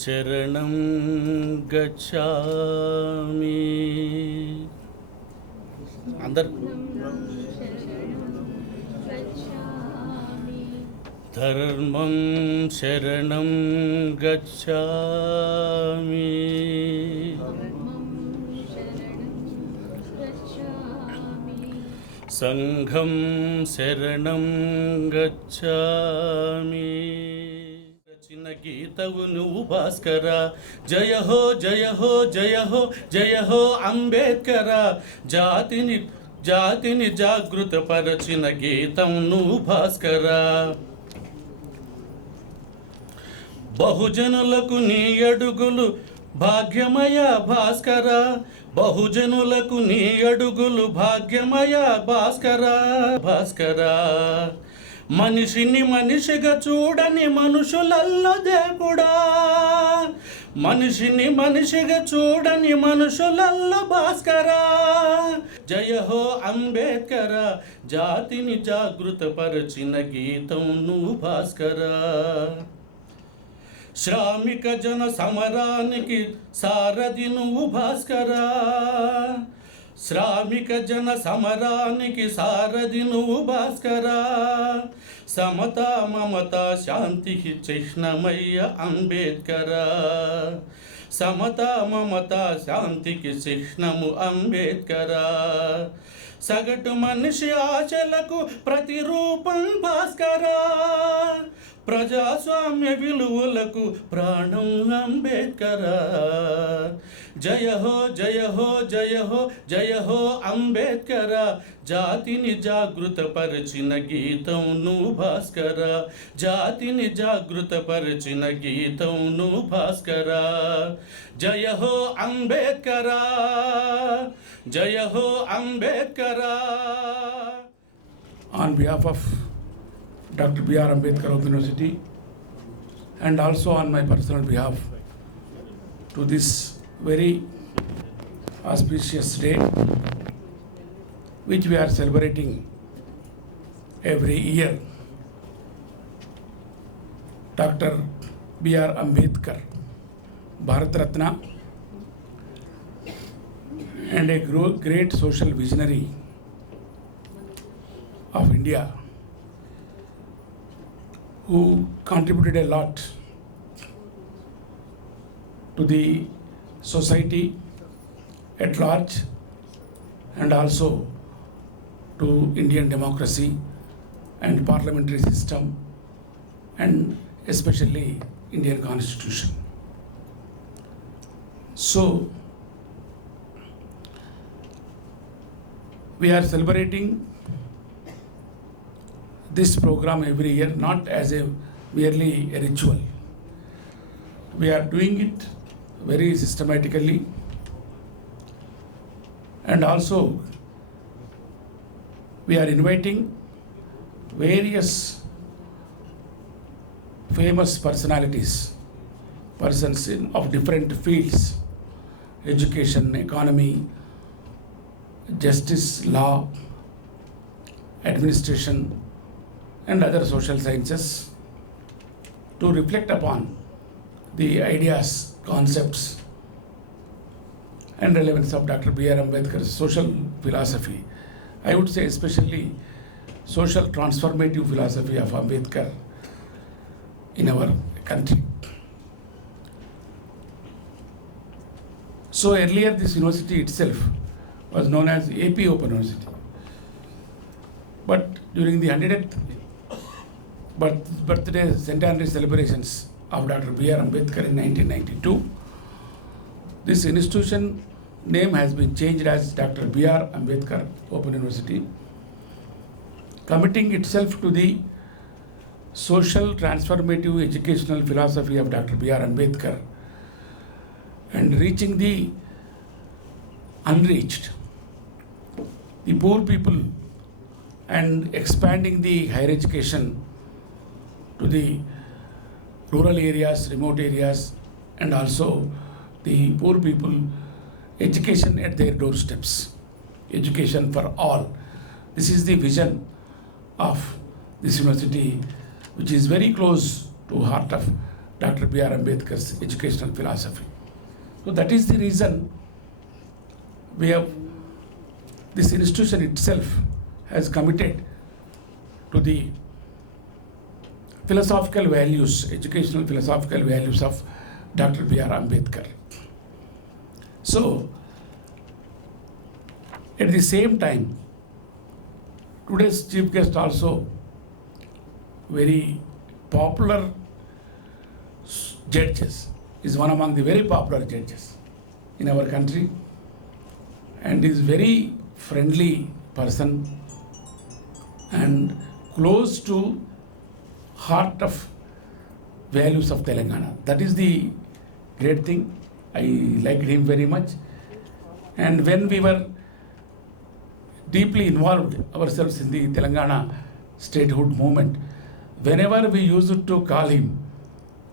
శరణం గచ్ఛామి. అందరు ధర్మం శరణం గచ్ఛామి. సంఘం శరణం గచ్ఛామి. రచిన గీతవు నువ్వు భాస్కర, జయ హో జయ హో జయ హో జయ హో అంబేద్కర. జాతిని జాగృతపరచిన గీతం నువ్వు భాస్కర. బహుజనులకు నీ అడుగులు భాగ్యమయ భాస్కర. బహుజనులకు నీ అడుగులు భాగ్యమయ భాస్కర. భాస్కర మనిషిని మనిషిగా చూడని మనుషులల్లో దేవుడా. మనిషిని మనిషిగా చూడని మనుషులల్లో భాస్కర. జయ హో అంబేద్కర. జాతిని జాగృతపరచిన గీతం నువ్వు భాస్కర. శ్రామిక జన సమరానికి సారథి నువ్వు భాస్కర. శ్రామిక జన సమరానికి సారథి నువ్వు భాస్కర. సమత మమత శాంతికి చిహ్నమయ్య అంబేద్కర. సమత మమత శాంతికి చిహ్నము అంబేద్కర. సగటు మనిషి ఆశలకు ప్రతిరూపం భాస్కర. ప్రజాస్వామ్య విలువలకు ప్రాణం అంబేద్కర. జయ హో జయ హో జయ హో జయ హో అంబేద్కర. జాతిని జాగృతపరచిన గీతం నువ్వు భాస్కర. జాతిని జాగృతపరచిన గీతం నువ్వు భాస్కర. జయ హో అంబేద్కర. జయ హో Ambedkar. On behalf of Dr. B.R. Ambedkar Open University and also on my personal behalf to this very auspicious day which we are celebrating every year, Dr. B.R. Ambedkar, Bharat Ratna and a great social visionary of India, who contributed a lot to the society at large and also to Indian democracy and parliamentary system and especially Indian constitution. So we are celebrating this program every year, not as a merely a ritual. We are doing it very systematically, and also we are inviting various famous personalities, persons of different fields, education, economy, justice, law, administration, and other social sciences to reflect upon the ideas, concepts, and relevance of Dr. B.R. Ambedkar's social philosophy. I would say especially social transformative philosophy of Ambedkar in our country. So earlier this university itself was known as AP Open University. But during the 100th birthday centenary celebrations of Dr. B.R. Ambedkar in 1992, this institution name has been changed as Dr. B.R. Ambedkar Open University, committing itself to the social transformative educational philosophy of Dr. B.R. Ambedkar and reaching the unreached, the poor people, and expanding the higher education to the rural areas, remote areas, and also the poor people, education at their doorsteps, education for all. This is the vision of this university, which is very close to heart of Dr. B.R. Ambedkar's educational philosophy. So that is the reason this institution itself has committed to the philosophical values, educational philosophical values of Dr. B.R. Ambedkar. So, at the same time, today's chief guest also very popular judges, is one among the very popular judges in our country, and is very friendly person and close to heart of values of Telangana. That is the great thing. I liked him very much. And when we were deeply involved ourselves in the Telangana statehood movement, whenever we used to call him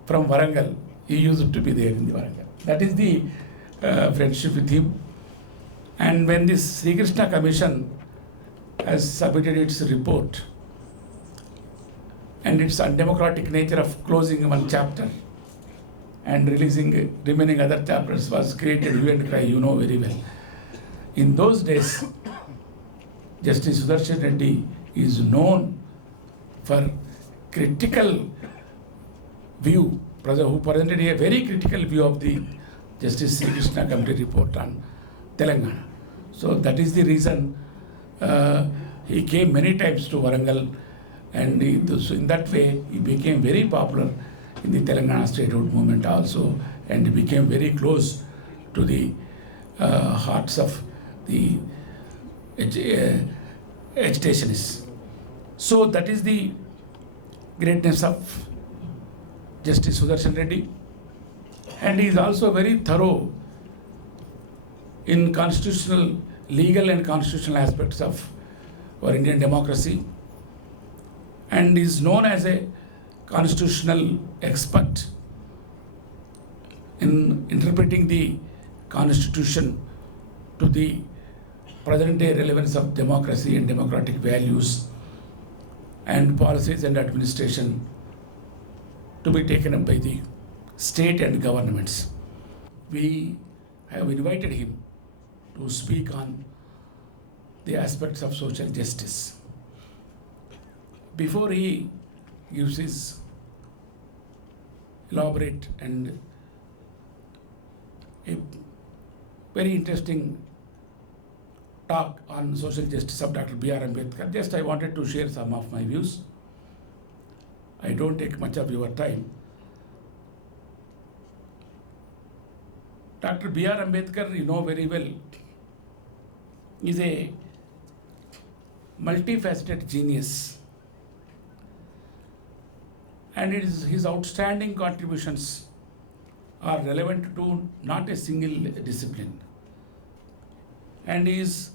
from Warangal, he used to be there in the Warangal. That is the friendship with him. And when this Sri Krishna Commission has submitted its report and its undemocratic nature of closing one chapter and releasing remaining other chapters was created hue and cry, you know very well. In those days, Justice Sudarshan Reddy is known for critical view, who presented a very critical view of the Justice Sri Krishna Committee report on Telangana. So that is the reason he came many times to Warangal, and so in that way he became very popular in the Telangana statehood movement also, and he became very close to the hearts of the agitationists. So that is the greatness of Justice Sudarshan Reddy, and he is also very thorough in constitutional, legal and constitutional aspects of our Indian democracy, and is known as a constitutional expert in interpreting the constitution to the present day relevance of democracy and democratic values and policies and administration to be taken up by the state and governments. We have invited him to speak on the aspects of social justice. Before he gives his elaborate and a very interesting talk on social justice of Dr. B.R. Ambedkar, just I wanted to share some of my views. I don't take much of your time. Dr. B.R. Ambedkar, you know very well, is a multifaceted genius, and his outstanding contributions are relevant to not a single discipline, and his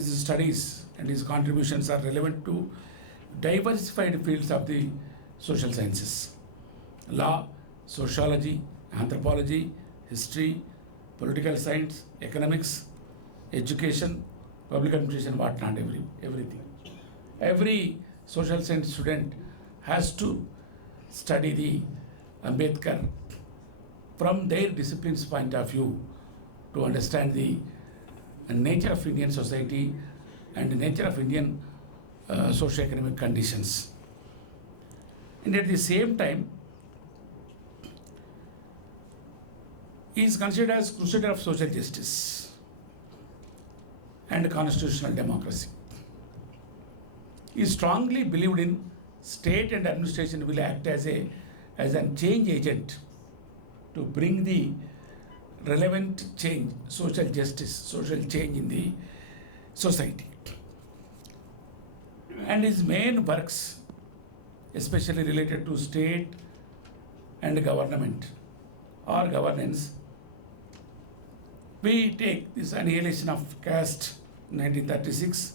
studies and his contributions are relevant to diversified fields of the social sciences: law, sociology, anthropology, history, political science, economics, education, public administration, whatnot, everything. Every social science student has to study the Ambedkar from their discipline's point of view to understand the nature of Indian society and the nature of Indian socio-economic conditions. And at the same time, he is considered as crusader of social justice and constitutional democracy. He strongly believed in state and administration will act as a change agent to bring the relevant change, social justice, social change in the society. And his main works, especially related to state and government or governance, we take this Annihilation of Caste in 1936,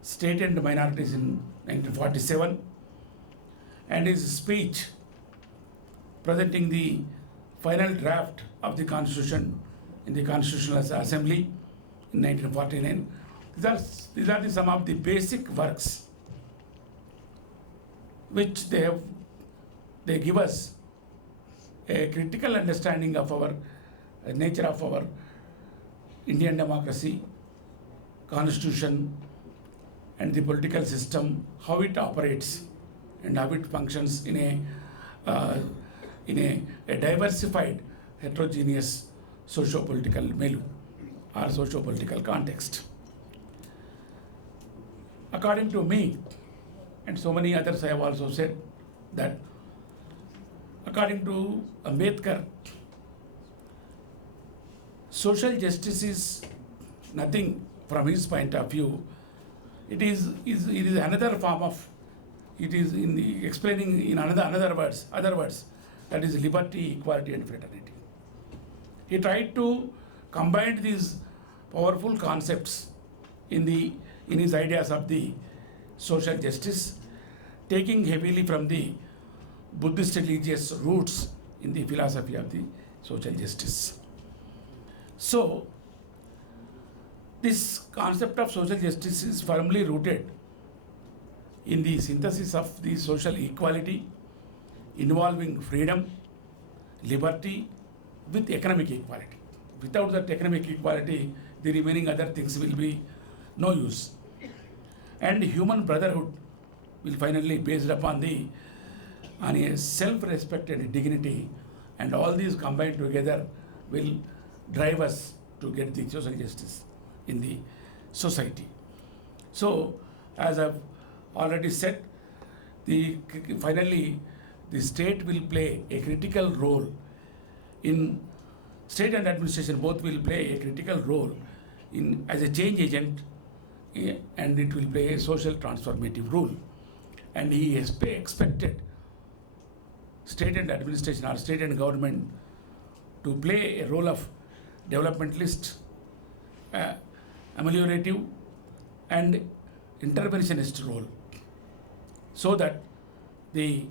State and Minorities in 1947, and his speech presenting the final draft of the Constitution in the Constitutional Assembly in 1949. These are some of the basic works which they give us a critical understanding of our nature of our Indian democracy, constitution, and the political system, how it operates and how it functions in a diversified, heterogeneous socio-political milieu or socio-political context. According to me, and so many others have also said that according to Ambedkar, social justice is nothing from his point of view. It is another form of, it is in the explaining in other words, that is liberty, equality and fraternity. He tried to combine these powerful concepts in his ideas of the social justice, taking heavily from the Buddhist religious roots in the philosophy of the social justice. So, this concept of social justice is firmly rooted in the synthesis of the social equality involving freedom, liberty with economic equality. Without that economic equality, the remaining other things will be no use. And human brotherhood will finally be based upon a self-respect and dignity, and all these combined together will drive us to get the social justice in the society. So, as I've already said, finally the state will play a critical role in state and administration both will play a critical role in as a change agent, and it will play a social transformative role. And he has expected state and administration or state and government to play a role of developmentalist, ameliorative and interventionist role, so that the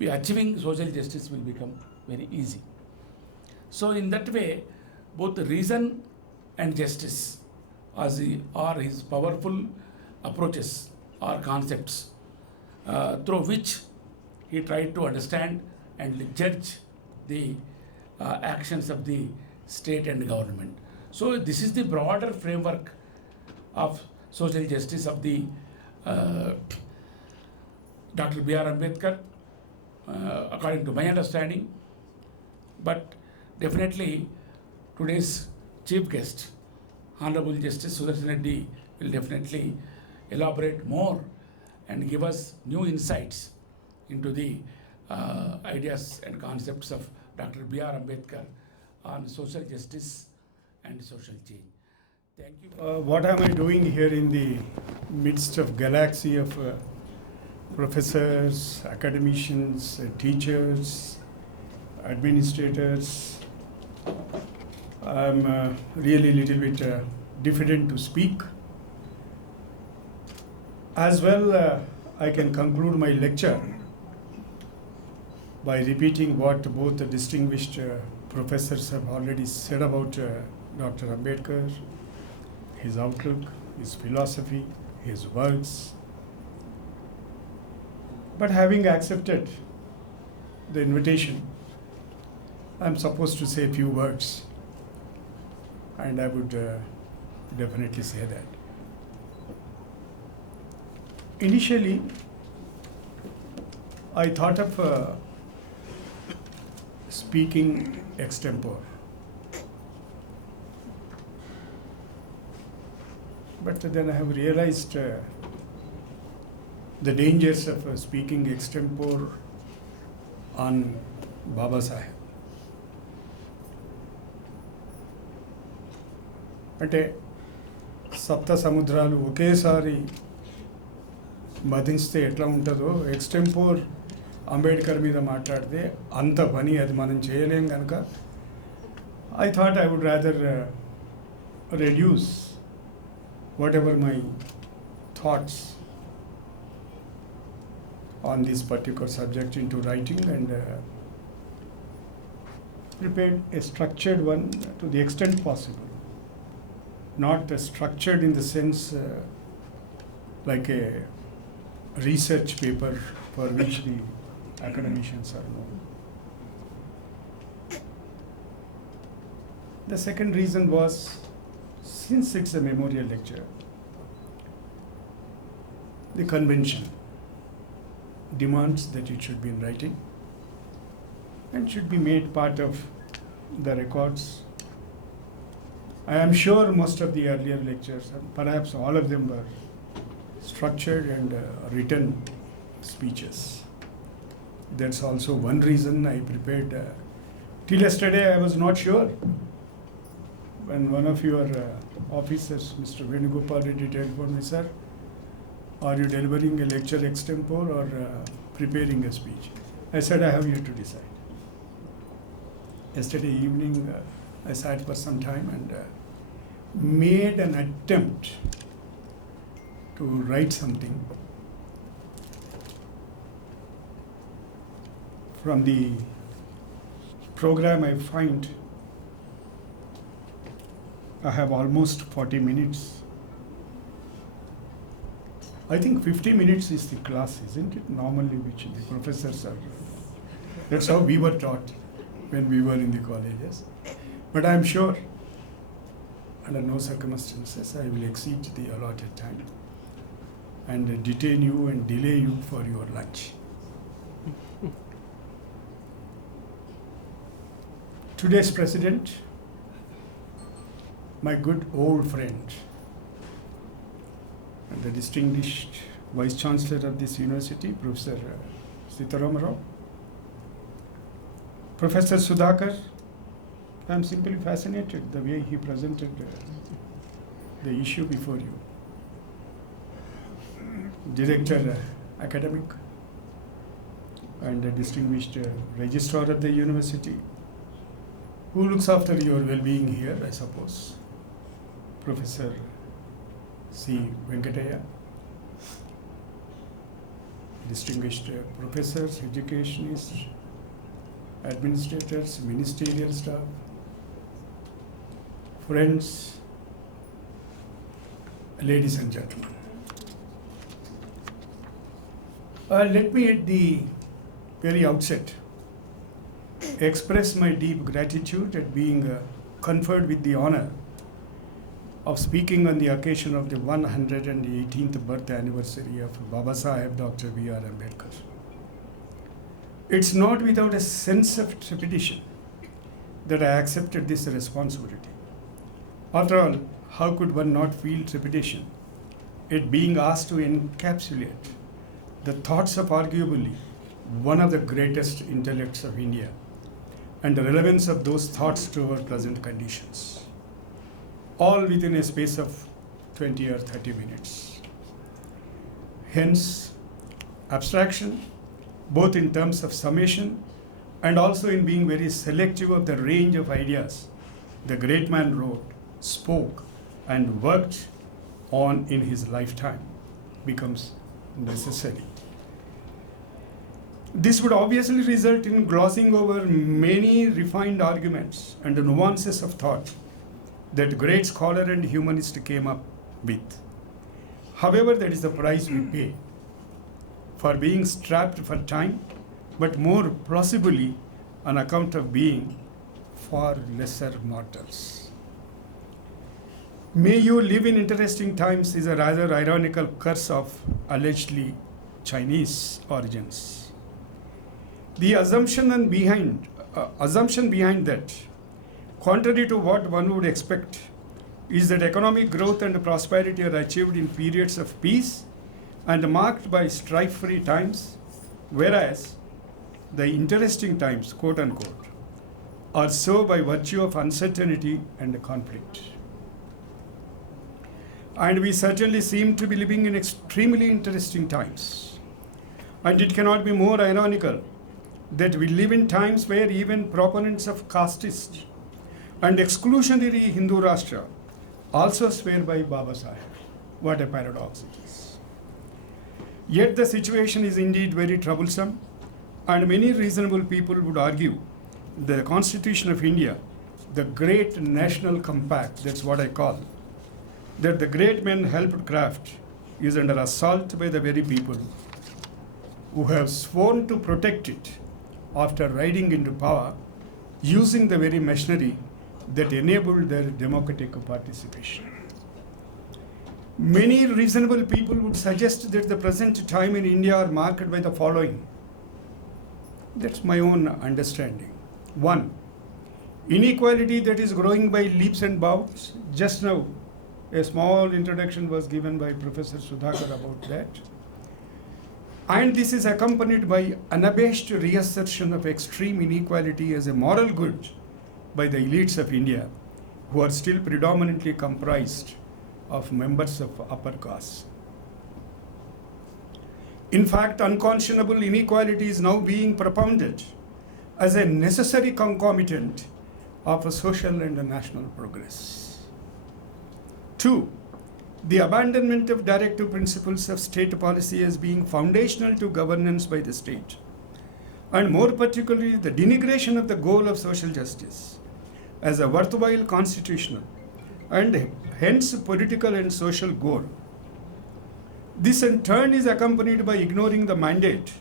achieving social justice will become very easy. So in that way, both the reason and justice are his powerful approaches or concepts through which he tried to understand and judge the actions of the state and government. So this is the broader framework of social justice of the Dr. B.R. Ambedkar, according to my understanding. But definitely today's chief guest, Honorable Justice Sudarshan Reddy, will definitely elaborate more and give us new insights into the ideas and concepts of Dr. B.R. Ambedkar on social justice and social change. Thank you. What am I doing here in the midst of galaxy of professors, academicians, teachers, administrators? I'm really a little bit diffident to speak. As well, I can conclude my lecture by repeating what both the distinguished professors have already said about Dr. Ambedkar, his outlook, his philosophy, his works. But having accepted the invitation, I'm supposed to say a few words, and I would definitely say that. Initially, I thought of speaking extempore. But then I have realized the dangers of speaking extempore on Baba Saheb. అంటే సప్త సముద్రాలు ఒకేసారి మదించితే ఎట్లా ఉంటుందో extempore Ambedkar మీద మాట్లాడితే అంత పని అది మనం చేయలేం కనుక I thought I would rather reduce whatever my thoughts on this particular subject into writing and prepared a structured one to the extent possible. Not structured in the sense like a research paper for which the academicians are known. The second reason was, since it's a memorial lecture, the convention demands that it should be in writing and should be made part of the records. I am sure most of the earlier lectures, and perhaps all of them, were structured and written speeches. That's also one reason I prepared. Till yesterday, I was not sure. When one of your officers, Mr. Venugopal Reddy, telephoned me, sir, are you delivering a lecture extempore or preparing a speech? I said, I have you to decide. Yesterday evening, I sat for some time and made an attempt to write something from the program. I find I have almost 40 minutes. I think 50 minutes is the class, isn't it? Normally, which the professors are. That's how we were taught when we were in the colleges. But I am sure, under no circumstances, I will exceed the allotted time and detain you and delay you for your lunch. Today's president, my good old friend, and the distinguished Vice Chancellor of this university, Professor Sitaram Rao. Professor Sudhakar, I am simply fascinated the way he presented the issue before you. Director academic and a distinguished registrar of the university, who looks after your well-being here, I suppose, Professor C. Venkataya, distinguished professors, educationists, administrators, ministerial staff, friends, ladies and gentlemen. Let me at the very outset express my deep gratitude at being conferred with the honor of speaking on the occasion of the 118th birth anniversary of Baba Saheb Dr. B.R. Ambedkar. It's not without a sense of trepidation that I accepted this responsibility. After all, how could one not feel trepidation at being asked to encapsulate the thoughts of arguably one of the greatest intellects of India and the relevance of those thoughts to our present conditions, all within a space of 20 or 30 minutes. Hence, abstraction, both in terms of summation and also in being very selective of the range of ideas the great man wrote, spoke, and worked on in his lifetime, becomes necessary. This would obviously result in glossing over many refined arguments and the nuances of thought that great scholar and humanist came up with. However, that is the price we pay for being strapped for time, but more plausibly on account of being far lesser mortals. May you live in interesting times is a rather ironical curse of allegedly Chinese origins. The assumption behind that, contrary to what one would expect, is that economic growth and prosperity are achieved in periods of peace and marked by strife-free times, whereas the interesting times, quote unquote, are so by virtue of uncertainty and conflict. And we certainly seem to be living in extremely interesting times. And it cannot be more ironical that we live in times where even proponents of casteist and exclusionary Hindu Rashtra also swear by Baba Saheb. What a paradox it is. Yet the situation is indeed very troublesome, and many reasonable people would argue the Constitution of India, the great national compact, that's what I call, that the great men helped craft, is under assault by the very people who have sworn to protect it after riding into power using the very machinery that enabled their democratic participation. Many reasonable people would suggest that the present time in India are marked by the following. That's my own understanding. One, inequality that is growing by leaps and bounds. Just now, a small introduction was given by Professor Sudhakar about that. And this is accompanied by unabashed reassertion of extreme inequality as a moral good by the elites of India, who are still predominantly comprised of members of upper caste. In fact, unconscionable inequality is now being propounded as a necessary concomitant of a social and a national progress. Two, the abandonment of directive principles of state policy as being foundational to governance by the state, and more particularly the denigration of the goal of social justice as a worthwhile constitutional and hence political and social goal. This in turn is accompanied by ignoring the mandate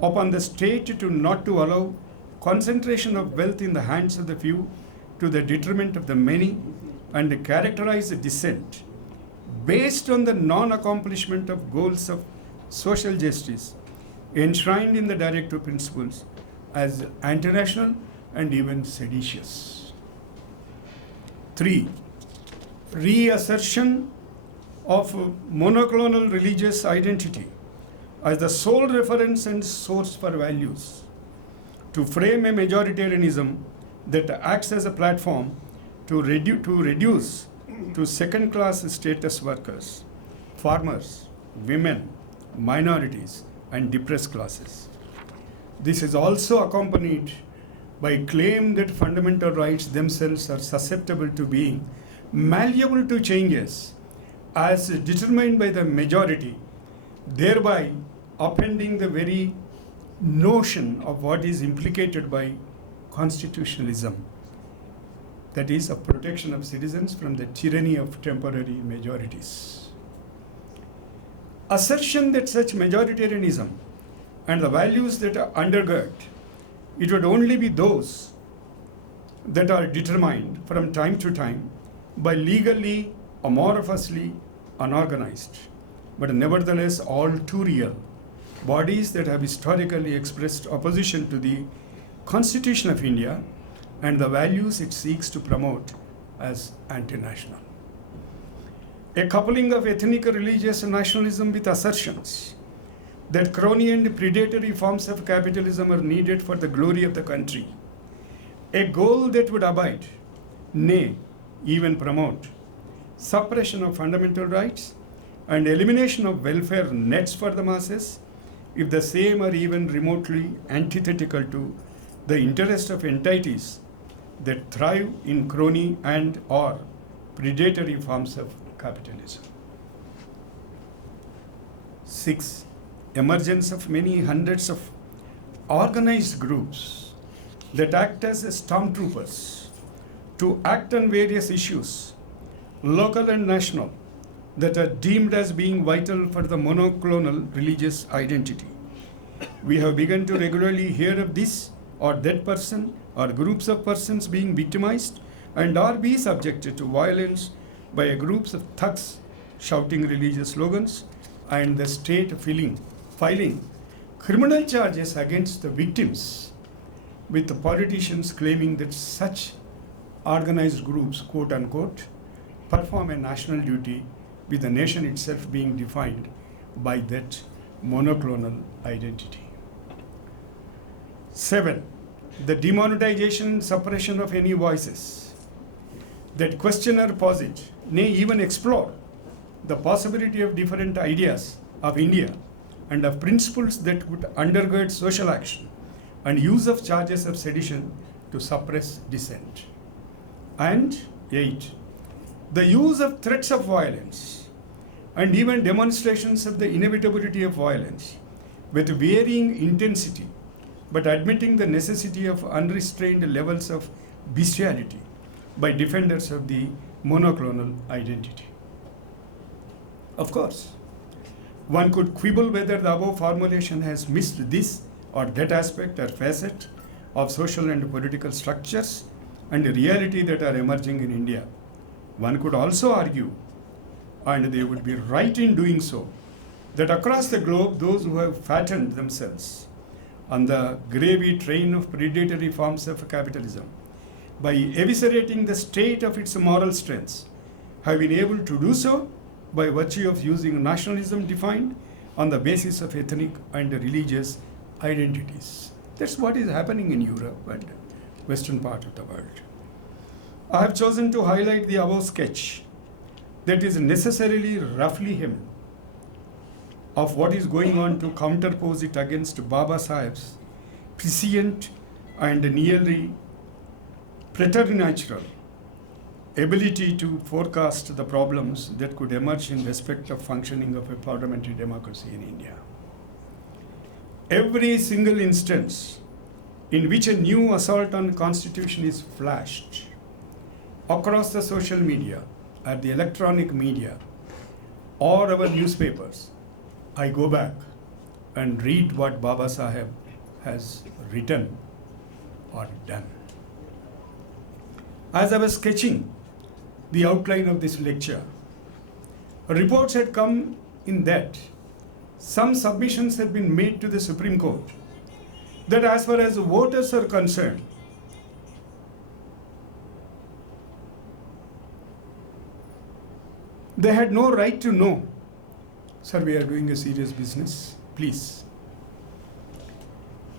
upon the state to not to allow concentration of wealth in the hands of the few to the detriment of the many, and characterize dissent based on the non-accomplishment of goals of social justice enshrined in the directive principles as anti-national and even seditious. 3. Reassertion of monoclonal religious identity as the sole reference and source for values, to frame a majoritarianism that acts as a platform to reduce to second-class status workers, farmers, women, minorities, and depressed classes. This is also accompanied by claim that fundamental rights themselves are susceptible to being malleable to changes as determined by the majority, thereby upending the very notion of what is implicated by constitutionalism, that is, a protection of citizens from the tyranny of temporary majorities. Assertion that such majoritarianism and the values that are undergird it would only be those that are determined from time to time by legally, amorphously unorganized, but nevertheless all too real bodies that have historically expressed opposition to the Constitution of India and the values it seeks to promote as anti-national. A coupling of ethnic, religious nationalism with assertions that crony and predatory forms of capitalism are needed for the glory of the country, a goal that would abide, nay, even promote, suppression of fundamental rights and elimination of welfare nets for the masses, if the same are even remotely antithetical to the interest of entities that thrive in crony and or predatory forms of capitalism. 6. Emergence of many hundreds of organized groups that act as stormtroopers to act on various issues, local and national, that are deemed as being vital for the monoclonal religious identity. We have begun to regularly hear of this or that person or groups of persons being victimized and or be subjected to violence by groups of thugs shouting religious slogans and the state filing criminal charges against the victims, with the politicians claiming that such organized groups, quote unquote, perform a national duty, with the nation itself being defined by that monoclonal identity. 7. The demonetization and suppression of any voices that question or posit, nay, even explore the possibility of different ideas of India and of principles that would undergird social action and use of charges of sedition to suppress dissent. And 8. The use of threats of violence and even demonstrations of the inevitability of violence with varying intensity, but admitting the necessity of unrestrained levels of bestiality by defenders of the monoclonal identity. Of course, One could quibble whether the above formulation has missed this or that aspect or facet of social and political structures and reality that are emerging in India. One could also argue, and they would be right in doing so, that across the globe, those who have fattened themselves on the gravy train of predatory forms of capitalism by eviscerating the state of its moral strengths have been able to do so by virtue of using nationalism defined on the basis of ethnic and religious identities. That's what is happening in Europe and western part of the world. I have chosen to highlight the above sketch that is necessarily roughly hymn of what is going on to counterpose it against Baba Saheb's prescient and nearly preternatural ability to forecast the problems that could emerge in respect of functioning of a parliamentary democracy in India. Every single instance in which a new assault on the constitution is flashed across the social media, at the electronic media, or our newspapers, I go back and read what Baba Saheb has written or done. As I was sketching the outline of this lecture, reports had come in that some submissions had been made to the Supreme Court that as far as voters are concerned, they had no right to know. Sir, we are doing a serious business, please.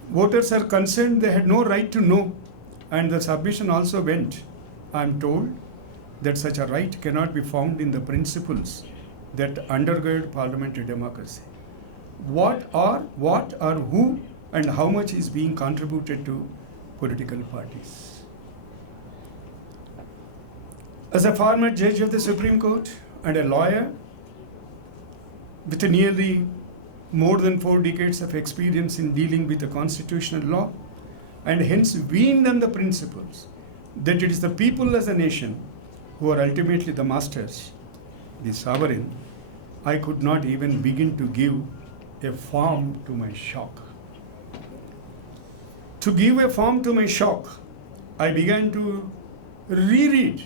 Voters are concerned, they had no right to know, and the submission also went. I am told that such a right cannot be found in the principles that undergird parliamentary democracy. What or who and how much is being contributed to political parties? As a former judge of the Supreme Court and a lawyer with nearly more than 4 decades of experience in dealing with the constitutional law, and hence weaned on the principles that it is the people as a nation who are ultimately the masters, the sovereign, I could not even begin to give a form to my shock. To give a form to my shock, I began to reread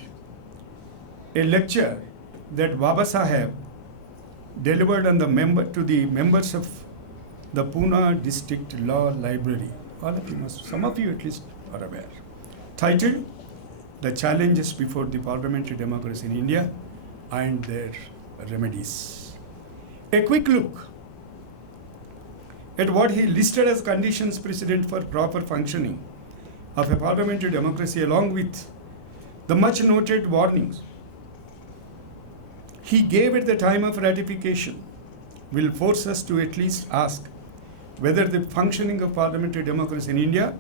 a lecture that Baba Saheb delivered on to the members of the Pune District Law Library. All of you some of you at least are aware. Titled, The Challenges Before the Parliamentary Democracy in India and Their Remedies. A quick look at what he listed as conditions precedent for proper functioning of a parliamentary democracy, along with the much noted warnings he gave at the time of ratification, will force us to at least ask whether the functioning of parliamentary democracy in India,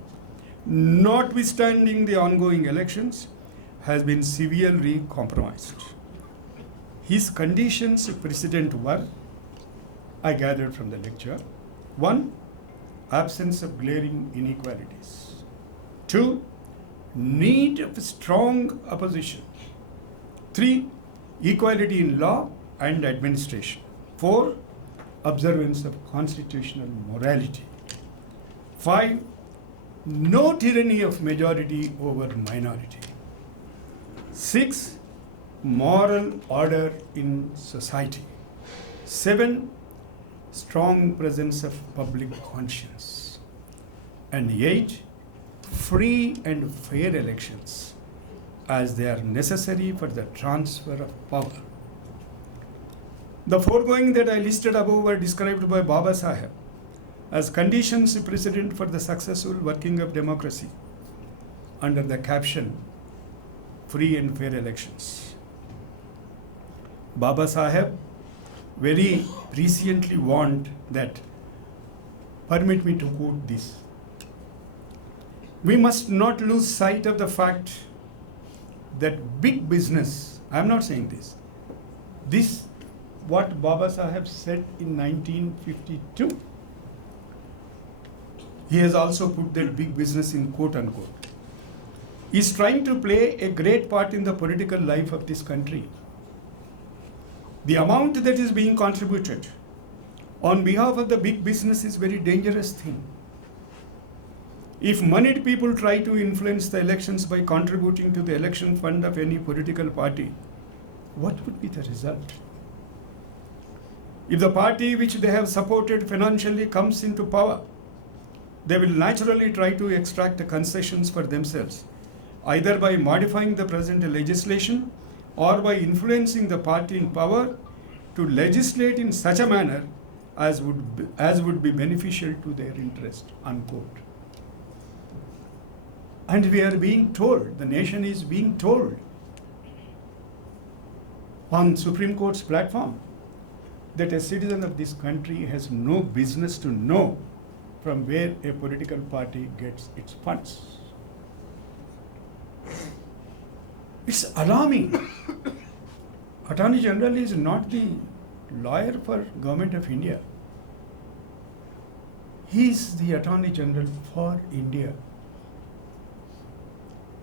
notwithstanding the ongoing elections, has been severely compromised. His conditions precedent were, I gathered from the lecture, 1, absence of glaring inequalities. 2, need of strong opposition. 3, equality in law and administration. 4, observance of constitutional morality. 5, no tyranny of majority over minority. 6, moral order in society. 7, strong presence of public conscience. And 8, free and fair elections, as they are necessary for the transfer of power. The foregoing that I listed above were described by Baba Saheb as conditions precedent for the successful working of democracy under the caption, free and fair elections. Baba Saheb very presciently warned that, permit me to quote this, we must not lose sight of the fact that big business, I am not saying this what Baba Saheb said in 1952, he has also put that big business in quote unquote, is trying to play a great part in the political life of this country. The amount that is being contributed on behalf of the big business is very dangerous thing. If moneyed people try to influence the elections by contributing to the election fund of any political party, what would be the result? If the party which they have supported financially comes into power, they will naturally try to extract the concessions for themselves, either by modifying the present legislation or by influencing the party in power to legislate in such a manner as would be beneficial to their interest, unquote. And we are being told, the nation is being told on Supreme Court's platform that a citizen of this country has no business to know from where a political party gets its funds. It's alarming. Attorney General is not the lawyer for Government of India. He is the Attorney General for India.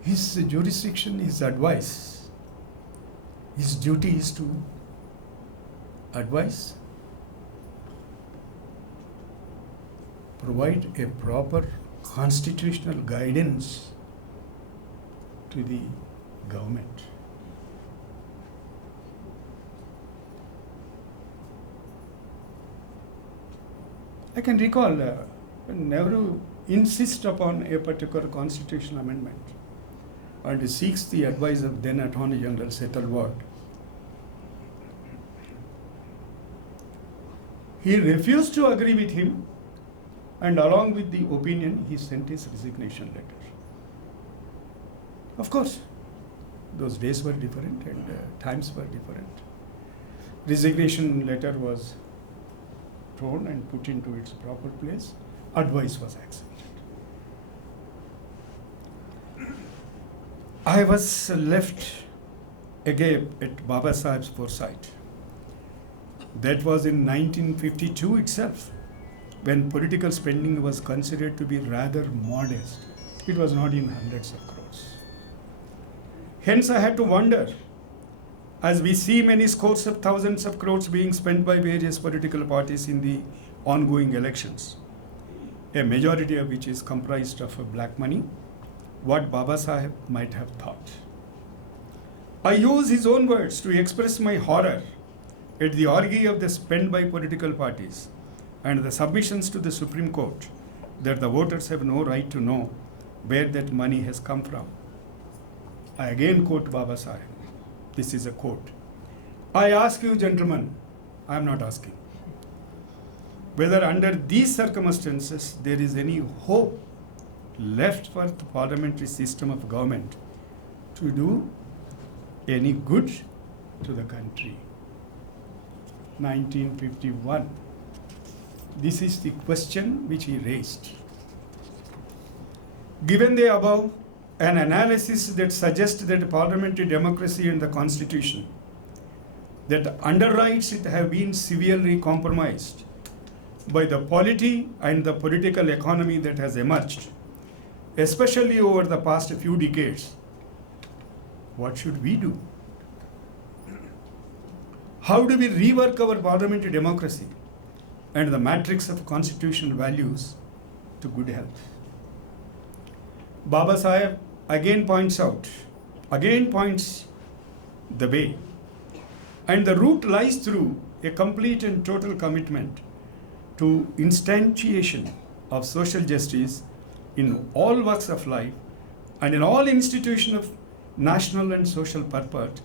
His jurisdiction is advice. His duty is to advise, provide a proper constitutional guidance to the government. I can recall when Nehru insists upon a particular constitutional amendment and seeks the advice of then Attorney General Sethal Ward. He refused to agree with him, and along with the opinion, he sent his resignation letter. Of course, those days were different and times were different. Resignation letter was thrown and put into its proper place. Advice was accepted. I was left agape at Baba Saheb's foresight. That was in 1952 itself, when political spending was considered to be rather modest. It was not in hundreds of crores. Hence, I had to wonder, as we see many scores of thousands of crores being spent by various political parties in the ongoing elections, a majority of which is comprised of black money, what Baba Saheb might have thought. I use his own words to express my horror at the orgy of the spend by political parties and the submissions to the Supreme Court that the voters have no right to know where that money has come from. I again quote Baba Saheb. This is a quote. I ask you, gentlemen, I am not asking, whether under these circumstances there is any hope left for the parliamentary system of government to do any good to the country. 1951. This is the question which he raised. Given the above, an analysis that suggests that parliamentary democracy and the constitution that underwrites it have been severely compromised by the polity and the political economy that has emerged, especially over the past few decades. What should we do? How do we rework our parliamentary democracy and the matrix of constitutional values to good health? Baba Saheb again points the way. And the route lies through a complete and total commitment to instantiation of social justice in all walks of life and in all institutions of national and social purpose,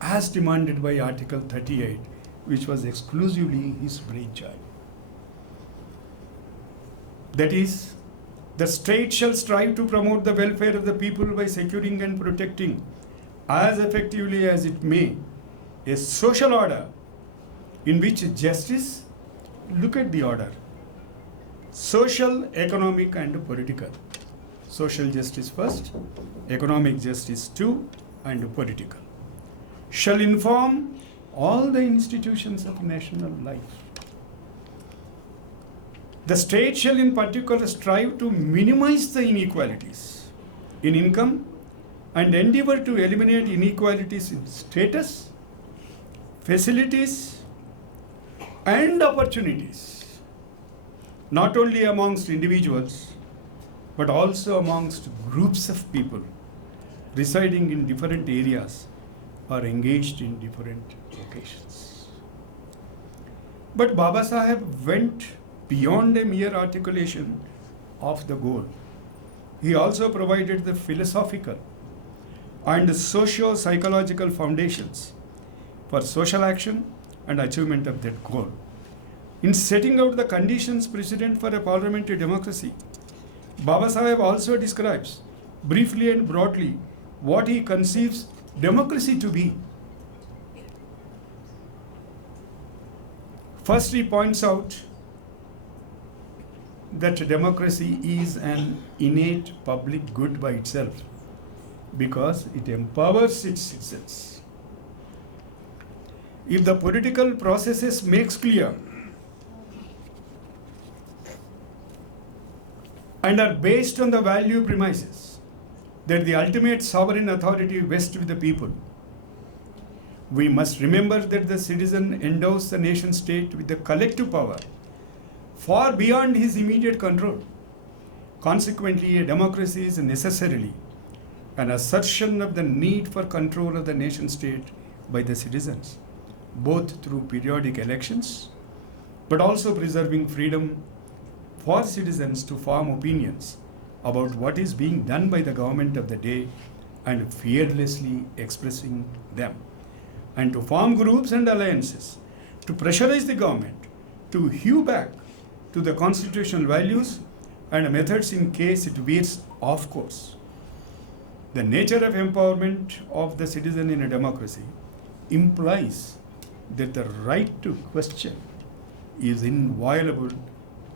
as demanded by Article 38, which was exclusively his brainchild. That is, the state shall strive to promote the welfare of the people by securing and protecting, as effectively as it may, a social order in which justice, look at the order, social, economic, and political. Social justice first, economic justice two, and political, shall inform all the institutions of national life. The state shall in particular strive to minimize the inequalities in income and endeavor to eliminate inequalities in status, facilities, and opportunities, not only amongst individuals, but also amongst groups of people residing in different areas or engaged in different vocations. But Baba Saheb went beyond a mere articulation of the goal. He also provided the philosophical and socio-psychological foundations for social action and achievement of that goal. In setting out the conditions precedent for a parliamentary democracy, Baba Saheb also describes briefly and broadly what he conceives democracy to be. First, he points out that democracy is an innate public good by itself because it empowers its citizens. If the political processes makes clear and are based on the value premises that the ultimate sovereign authority rests with the people, we must remember that the citizen endows the nation state with the collective power far beyond his immediate control. Consequently, a democracy is necessarily an assertion of the need for control of the nation state by the citizens, both through periodic elections, but also preserving freedom for citizens to form opinions about what is being done by the government of the day and fearlessly expressing them, and to form groups and alliances to pressurize the government to hew back to the constitutional values and methods in case it veers off course. The nature of empowerment of the citizen in a democracy implies that the right to question is inviolable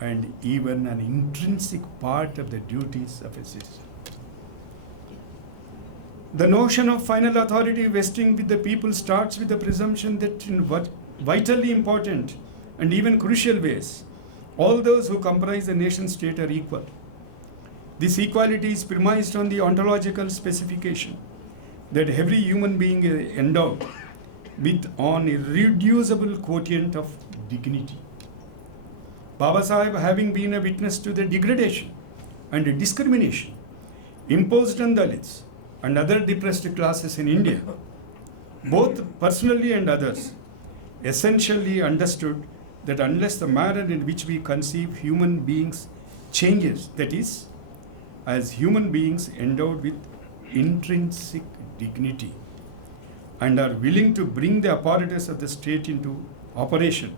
and even an intrinsic part of the duties of a citizen. The notion of final authority vesting with the people starts with the presumption that in vitally important and even crucial ways, all those who comprise the nation state are equal. This equality is premised on the ontological specification that every human being is endowed with an irreducible quotient of dignity. Baba Saheb, having been a witness to the degradation and discrimination imposed on Dalits and other depressed classes in India, both personally and others, essentially understood that unless the manner in which we conceive human beings changes, that is, as human beings endowed with intrinsic dignity and are willing to bring the apparatus of the state into operation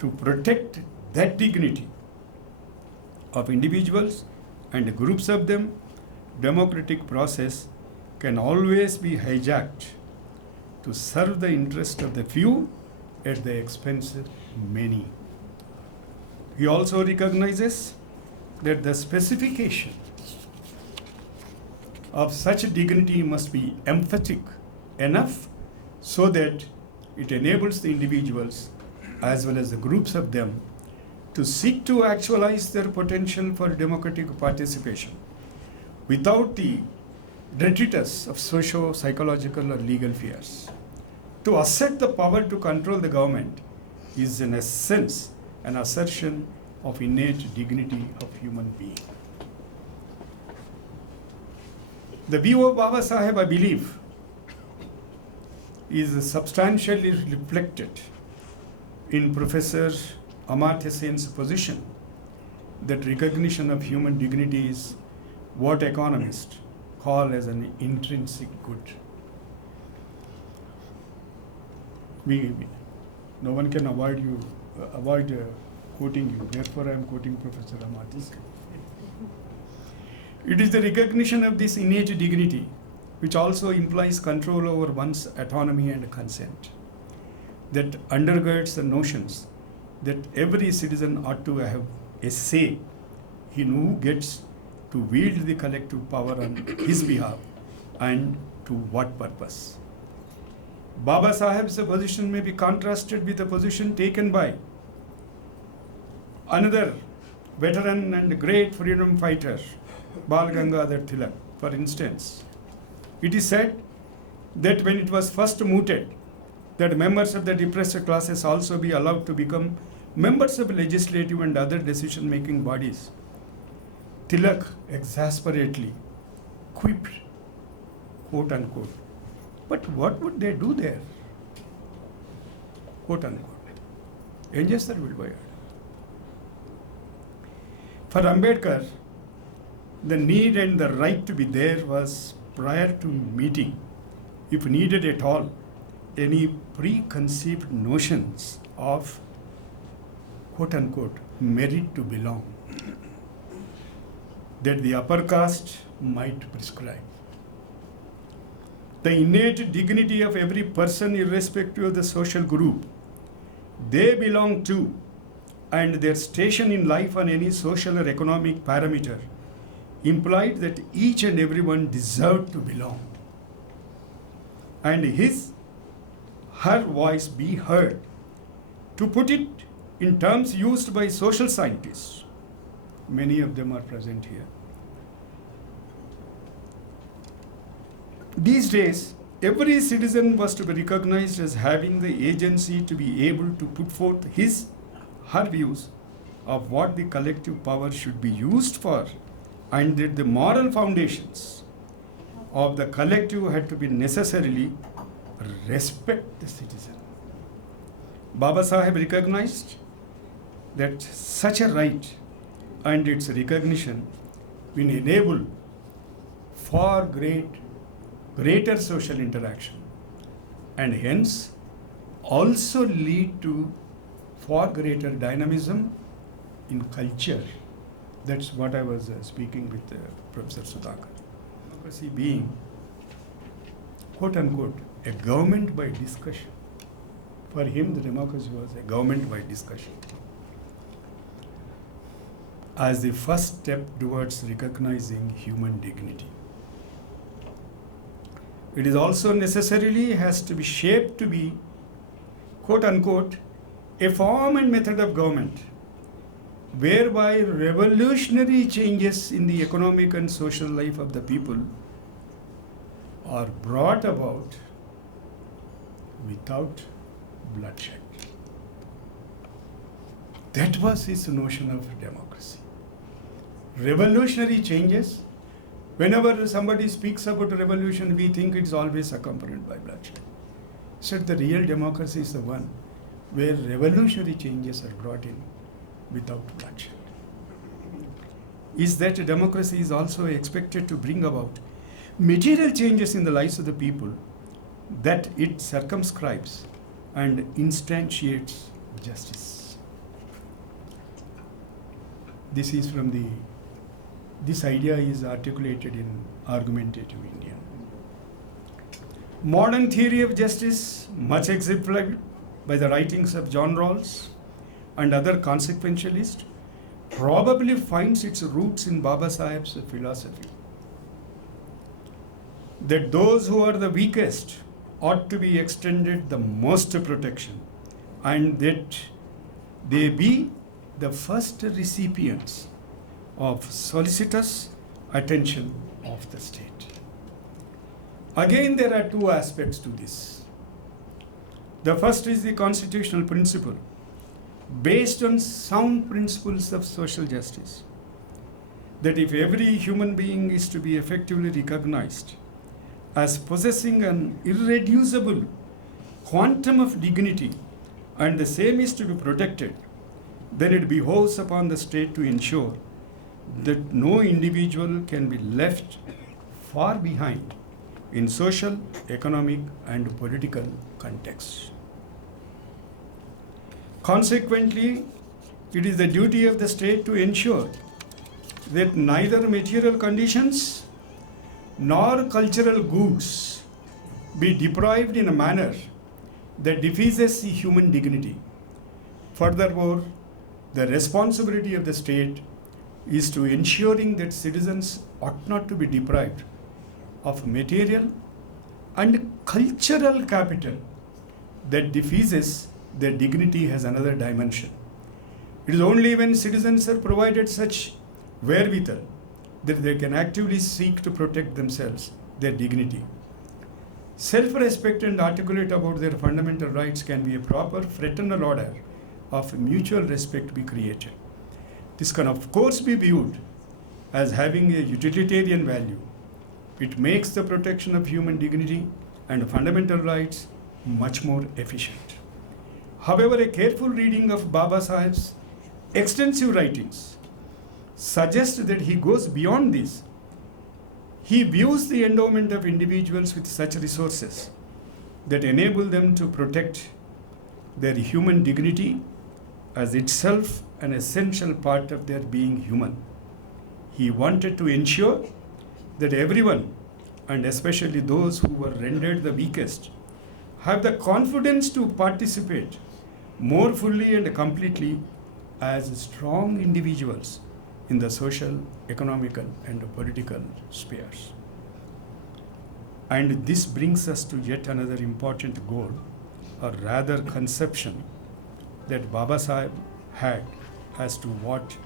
to protect that dignity of individuals and groups of them, democratic process can always be hijacked to serve the interest of the few at the expense of many. He also recognizes that the specification of such dignity must be emphatic enough so that it enables the individuals as well as the groups of them to seek to actualize their potential for democratic participation without the detritus of socio-psychological or legal fears. To assert the power to control the government is in essence an assertion of innate dignity of human being. The view of Baba Saheb, I believe, is substantially reflected in Professor Amartya Sen's position that recognition of human dignity is what economists call as an intrinsic good. No one can avoid quoting you. Therefore, I am quoting Professor Amartya Sen. It is the recognition of this innate dignity which also implies control over one's autonomy and consent that undergirds the notions that every citizen ought to have a say in who gets to wield the collective power on his behalf and to what purpose. Baba Saheb's position may be contrasted with the position taken by another veteran and great freedom fighter, Bal Gangadhar Tilak. For instance, it is said that when it was first mooted that members of the depressed classes also be allowed to become members of legislative and other decision-making bodies. Tilak exasperately quipped, quote unquote, but what would they do there? Quote unquote. ఏం చేస్తారు విడిపోయాడు? For Ambedkar, the need and the right to be there was prior to meeting, if needed at all, any preconceived notions of quote unquote merit to belong that the upper caste might prescribe. The innate dignity of every person, irrespective of the social group they belong to and their station in life on any social or economic parameter, implied that each and everyone deserved to belong and her voice be heard. To put it in terms used by social scientists, many of them are present here. These days, every citizen was to be recognized as having the agency to be able to put forth her views of what the collective power should be used for, and that the moral foundations of the collective had to be necessarily respect the citizen. Baba Saheb recognized that such a right and its recognition will enable far greater social interaction and hence also lead to far greater dynamism in culture. That's what I was speaking with Professor Sudhakar. Democracy being, quote unquote, a government by discussion. For him, the democracy was a government by discussion. As the first step towards recognizing human dignity. It is also necessarily has to be shaped to be, quote unquote, a form and method of government whereby revolutionary changes in the economic and social life of the people are brought about without bloodshed. That was his notion of democracy. Revolutionary changes, whenever somebody speaks about a revolution, we think it's always accompanied by bloodshed. So the real democracy is the one where revolutionary changes are brought in without bloodshed. Is that democracy is also expected to bring about material changes in the lives of the people that it circumscribes and instantiates justice. This idea is articulated in Argumentative Indian. Modern theory of justice, much exemplified by the writings of John Rawls and other consequentialists, probably finds its roots in Baba Saheb's philosophy that those who are the weakest ought to be extended the most protection and that they be the first recipients of solicitous attention of the state. Again, there are two aspects to this. The first is the constitutional principle based on sound principles of social justice, that if every human being is to be effectively recognized as possessing an irreducible quantum of dignity and the same is to be protected, then it behoves upon the state to ensure that no individual can be left far behind in social, economic, and political contexts. Consequently, it is the duty of the state to ensure that neither material conditions nor cultural goods be deprived in a manner that defaces the human dignity. Furthermore, the responsibility of the state is to ensuring that citizens ought not to be deprived of material and cultural capital that defaces their dignity has another dimension. It is only when citizens are provided such wherewithal, that they can actively seek to protect themselves, their dignity. self-respect and articulate about their fundamental rights, can be a proper fraternal order of mutual respect be created. This can of course be viewed as having a utilitarian value. It makes the protection of human dignity and fundamental rights much more efficient. However, a careful reading of Baba Saheb's extensive writings suggests that he goes beyond this. He views the endowment of individuals with such resources that enable them to protect their human dignity as itself an essential part of their being human. He wanted to ensure that everyone, and especially those who were rendered the weakest, have the confidence to participate more fully and completely as strong individuals in the social, economical, and political spheres. And this brings us to yet another important goal, or rather conception, that Baba Saheb had as to what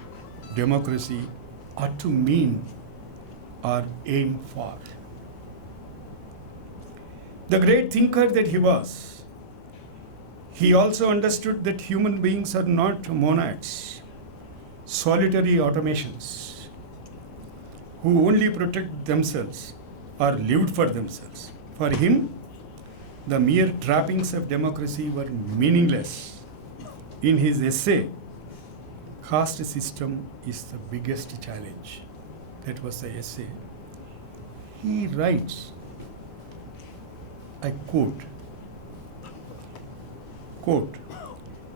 democracy ought to mean or aim for. The great thinker that he was, he also understood that human beings are not monads, solitary automations, who only protect themselves or lived for themselves. For him, the mere trappings of democracy were meaningless. In his essay, Caste System is the Biggest Challenge, that was the essay, he writes, I quote,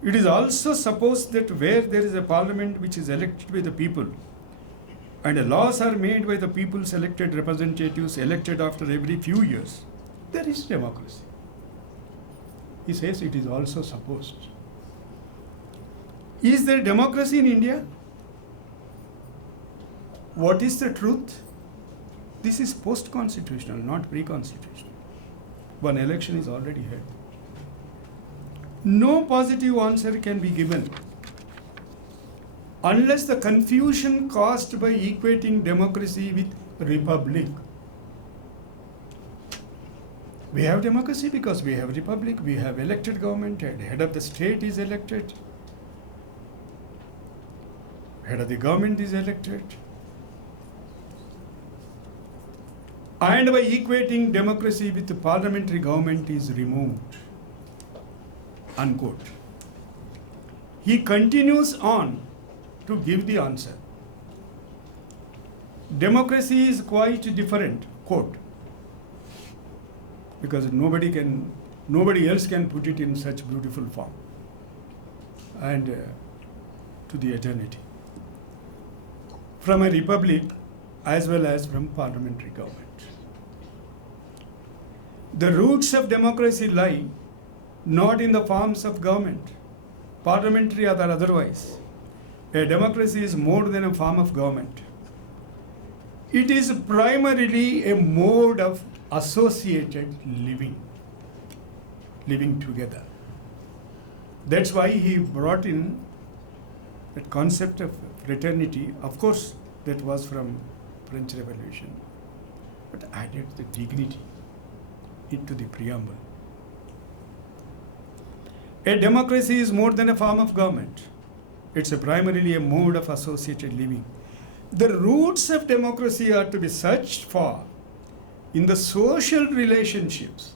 "It is also supposed that where there is a parliament which is elected by the people, and laws are made by the people's elected representatives elected after every few years, there is democracy." He says it is also supposed. Is there democracy in India? What is the truth? This is post-constitutional, not pre-constitutional. One election is already held. No positive answer can be given unless the confusion caused by equating democracy with republic. We have democracy because we have republic, we have elected government, and head of the state is elected, head of the government is elected. And by equating democracy with the parliamentary government is removed. Unquote. He continues on to give the answer. Democracy is quite different, quote, because nobody else can put it in such beautiful form and to the eternity, from a republic as well as from parliamentary government. The roots of democracy lie not in the forms of government, parliamentary or otherwise. A democracy is more than a form of government. It is primarily a mode of associated living together. That's why he brought in that concept of fraternity. Of course, that was from French Revolution, but added the dignity into the preamble. A democracy is more than a form of government. It's primarily a mode of associated living. The roots of democracy are to be searched for in the social relationships,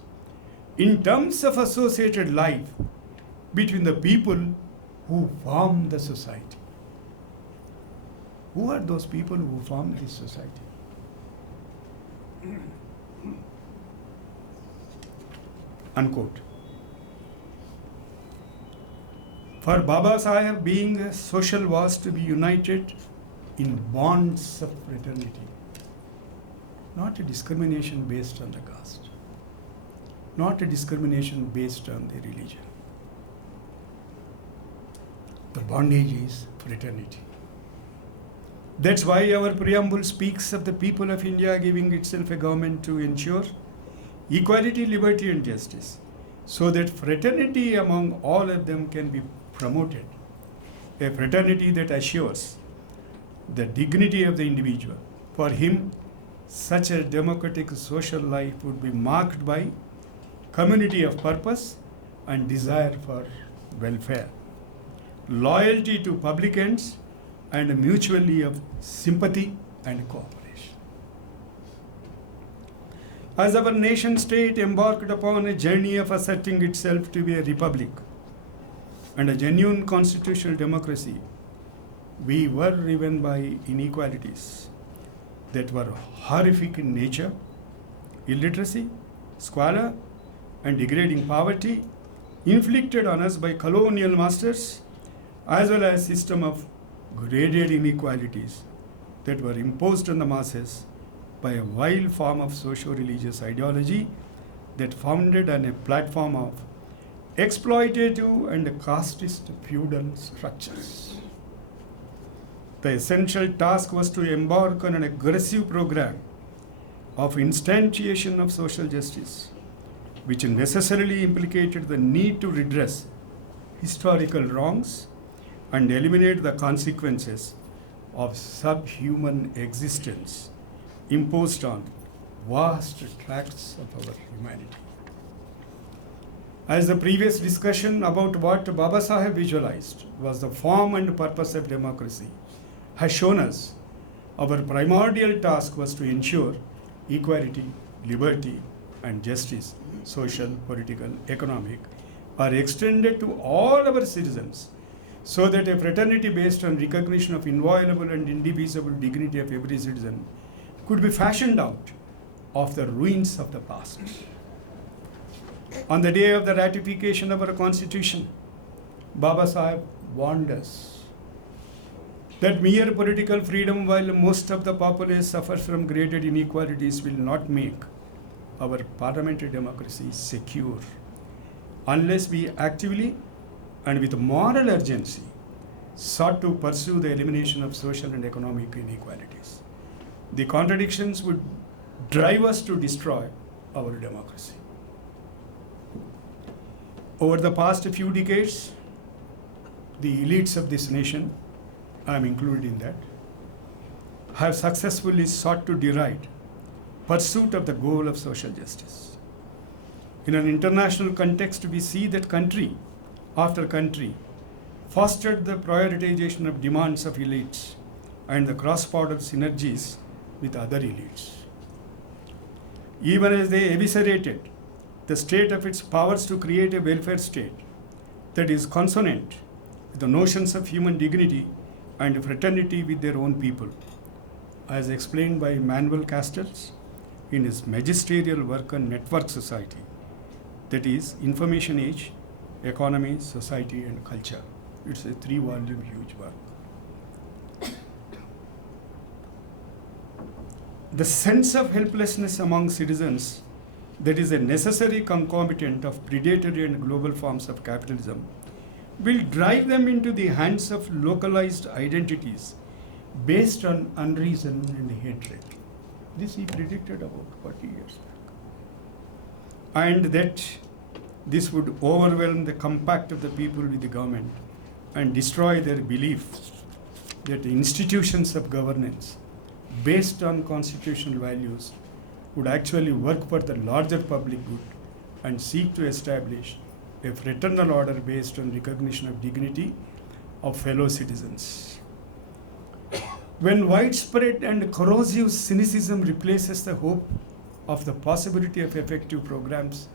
in terms of associated life between the people who form the society. Who are those people who form this society? Unquote. For Baba Saheb, being a social was to be united in bonds of fraternity, not a discrimination based on the caste, not a discrimination based on the religion. The bondage is fraternity. That's why our preamble speaks of the people of India giving itself a government to ensure equality, liberty, and justice, so that fraternity among all of them can be promoted. A fraternity that assures the dignity of the individual. For him, such a democratic social life would be marked by community of purpose and desire for welfare, loyalty to public ends, and mutually of sympathy and cooperation. As our nation state embarked upon a journey of asserting itself to be a republic and a genuine constitutional democracy, we were riven by inequalities that were horrific in nature: illiteracy, squalor, and degrading poverty inflicted on us by colonial masters, as well as system of graded inequalities that were imposed on the masses by a vile form of socio-religious ideology that founded on a platform of exploitative and casteist feudal structures. The essential task was to embark on an aggressive program of instantiation of social justice, which necessarily implicated the need to redress historical wrongs and eliminate the consequences of subhuman existence imposed on vast tracts of our humanity. As the previous discussion about what Baba Saheb visualized was the form and purpose of democracy has shown us, our primordial task was to ensure equality, liberty, and justice, social, political, economic, are extended to all our citizens, so that a fraternity based on recognition of inviolable and indivisible dignity of every citizen could be fashioned out of the ruins of the past. On the day of the ratification of our constitution, Baba Saheb warned us that mere political freedom, while most of the populace suffers from graded inequalities, will not make our parliamentary democracy secure unless we actively and with moral urgency sought to pursue the elimination of social and economic inequalities. The contradictions would drive us to destroy our democracy. Over the past few decades, the elites of this nation, I am included in that, have successfully sought to deride pursuit of the goal of social justice. In an international context, we see that country after country fostered the prioritization of demands of elites and the cross-border synergies with other elites. Even as they eviscerated the state of its powers to create a welfare state that is consonant with the notions of human dignity and fraternity with their own people, as explained by Manuel Castells in his magisterial work on network society, that is, Information Age, Economy, Society and Culture. It's a 3-volume huge work. The sense of helplessness among citizens that is a necessary concomitant of predatory and global forms of capitalism will drive them into the hands of localized identities based on unreason and hatred. This he predicted about 40 years back. And that this would overwhelm the compact of the people with the government and destroy their belief that the institutions of governance based on constitutional values would actually work for the larger public good and seek to establish a fraternal order based on recognition of dignity of fellow citizens. When widespread and corrosive cynicism replaces the hope of the possibility of effective programs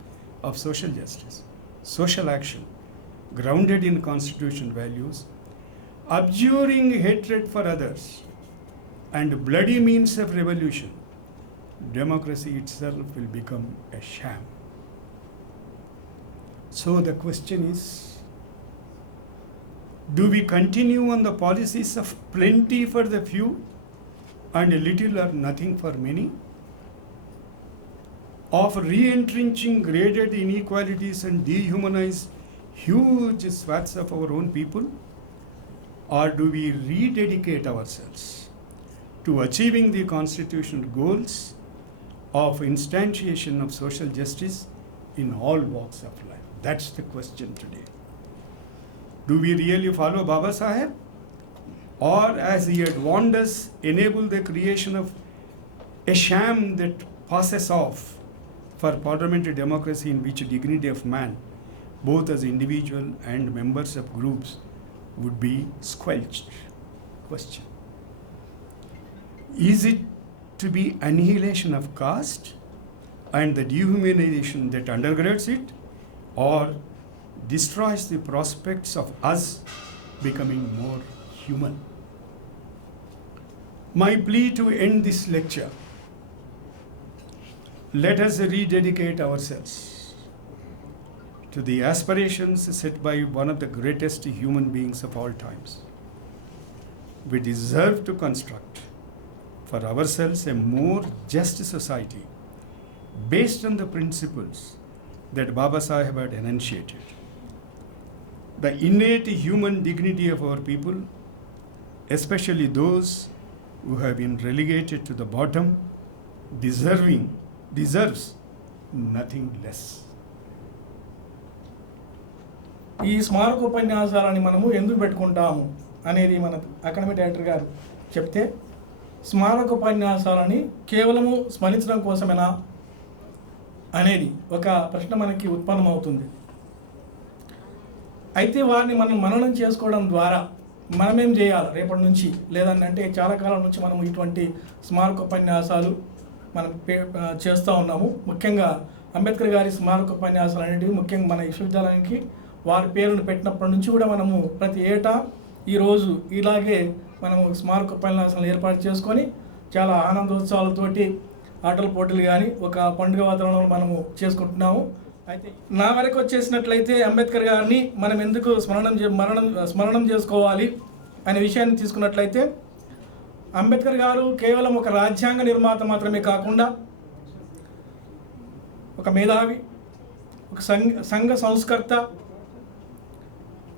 of social justice, social action, grounded in constitutional values, abjuring hatred for others, and bloody means of revolution, democracy itself will become a sham. So the question is, do we continue on the policies of plenty for the few and little or nothing for many? Of re-entrenching graded inequalities and dehumanize huge swaths of our own people? Or do we rededicate ourselves to achieving the constitutional goals of instantiation of social justice in all walks of life? That's the question today. Do we really follow Baba Saheb? Or, as he had warned us, enable the creation of a sham that passes off for parliamentary democracy in which dignity of man, both as individual and members of groups, would be squelched. Question. Is it to be annihilation of caste and the dehumanization that undergirds it, or destroys the prospects of us becoming more human? My plea to end this lecture: let us rededicate ourselves to the aspirations set by one of the greatest human beings of all times. We deserve to construct for ourselves a more just society based on the principles that Baba Saheb had enunciated. The innate human dignity of our people, especially those who have been relegated to the bottom, deserves nothing less. ఈ స్మారక ఉపన్యాసాలని మనము ఎందుకు పెట్టుకుంటాము అనేది మన academy director గారు చెప్తే, స్మారక ఉపన్యాసాలని కేవలము స్మరించడం కోసమేనా అనేది ఒక ప్రశ్న మనకి ఉత్పన్నమవుతుంది. అయితే వారిని మనం మననం చేసుకోవడం ద్వారా మనమేం చేయాలి రేపటి నుంచి, లేదంటే చాలా కాలం నుంచి మనం ఇటువంటి స్మారక ఉపన్యాసాలు మనం చేస్తూ ఉన్నాము. ముఖ్యంగా అంబేద్కర్ గారి స్మారక ఉపన్యాసాలు అనేటివి ముఖ్యంగా మన విశ్వవిద్యాలయానికి వారి పేరును పెట్టినప్పటి నుంచి కూడా మనము ప్రతి ఏటా ఈరోజు ఇలాగే మనము స్మారక ఉపన్యాసాలను ఏర్పాటు చేసుకొని చాలా ఆనందోత్సవాలతోటి ఆటల పోటీలు కానీ ఒక పండుగ వాతావరణంలో మనము చేసుకుంటున్నాము. అయితే నా వరకు వచ్చేసినట్లయితే అంబేద్కర్ గారిని మనం ఎందుకు స్మరణం చేసుకోవాలి అనే విషయాన్ని తీసుకున్నట్లయితే, అంబేద్కర్ గారు కేవలం ఒక రాజ్యాంగ నిర్మాత మాత్రమే కాకుండా ఒక మేధావి, ఒక సంఘ సంస్కర్త,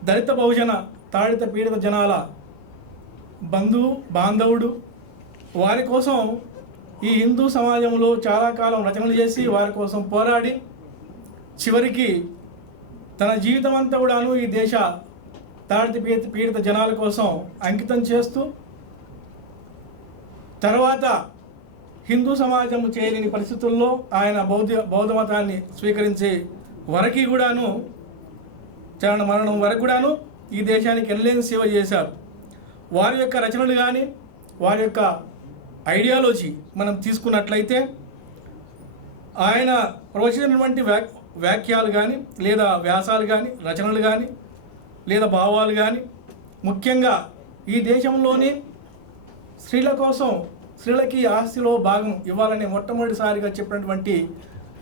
దళిత బహుజన తాడిత పీడిత జనాల బంధువు బాంధవుడు. వారి కోసం ఈ హిందూ సమాజంలో చాలా కాలం రచనలు చేసి వారి కోసం పోరాడి చివరికి తన జీవితం అంతా కూడాను ఈ దేశ తాడిత పీడిత జనాల కోసం అంకితం చేస్తూ తర్వాత హిందూ సమాజం చేయలేని పరిస్థితుల్లో ఆయన బౌద్ధ మతాన్ని స్వీకరించే వరకు కూడాను, చరణ మరణం వరకు కూడాను ఈ దేశానికి ఎనలేని సేవ చేశారు. వారి యొక్క రచనలు కానీ వారి యొక్క ఐడియాలజీ మనం తీసుకున్నట్లయితే, ఆయన ప్రవచించినటువంటి వ్యాఖ్యలు కానీ లేదా వ్యాసాలు కానీ రచనలు కానీ లేదా భావాలు కానీ ముఖ్యంగా ఈ దేశంలోని స్త్రీల కోసం స్త్రీలకి ఆస్తిలో భాగం ఇవ్వాలని మొట్టమొదటిసారిగా చెప్పినటువంటి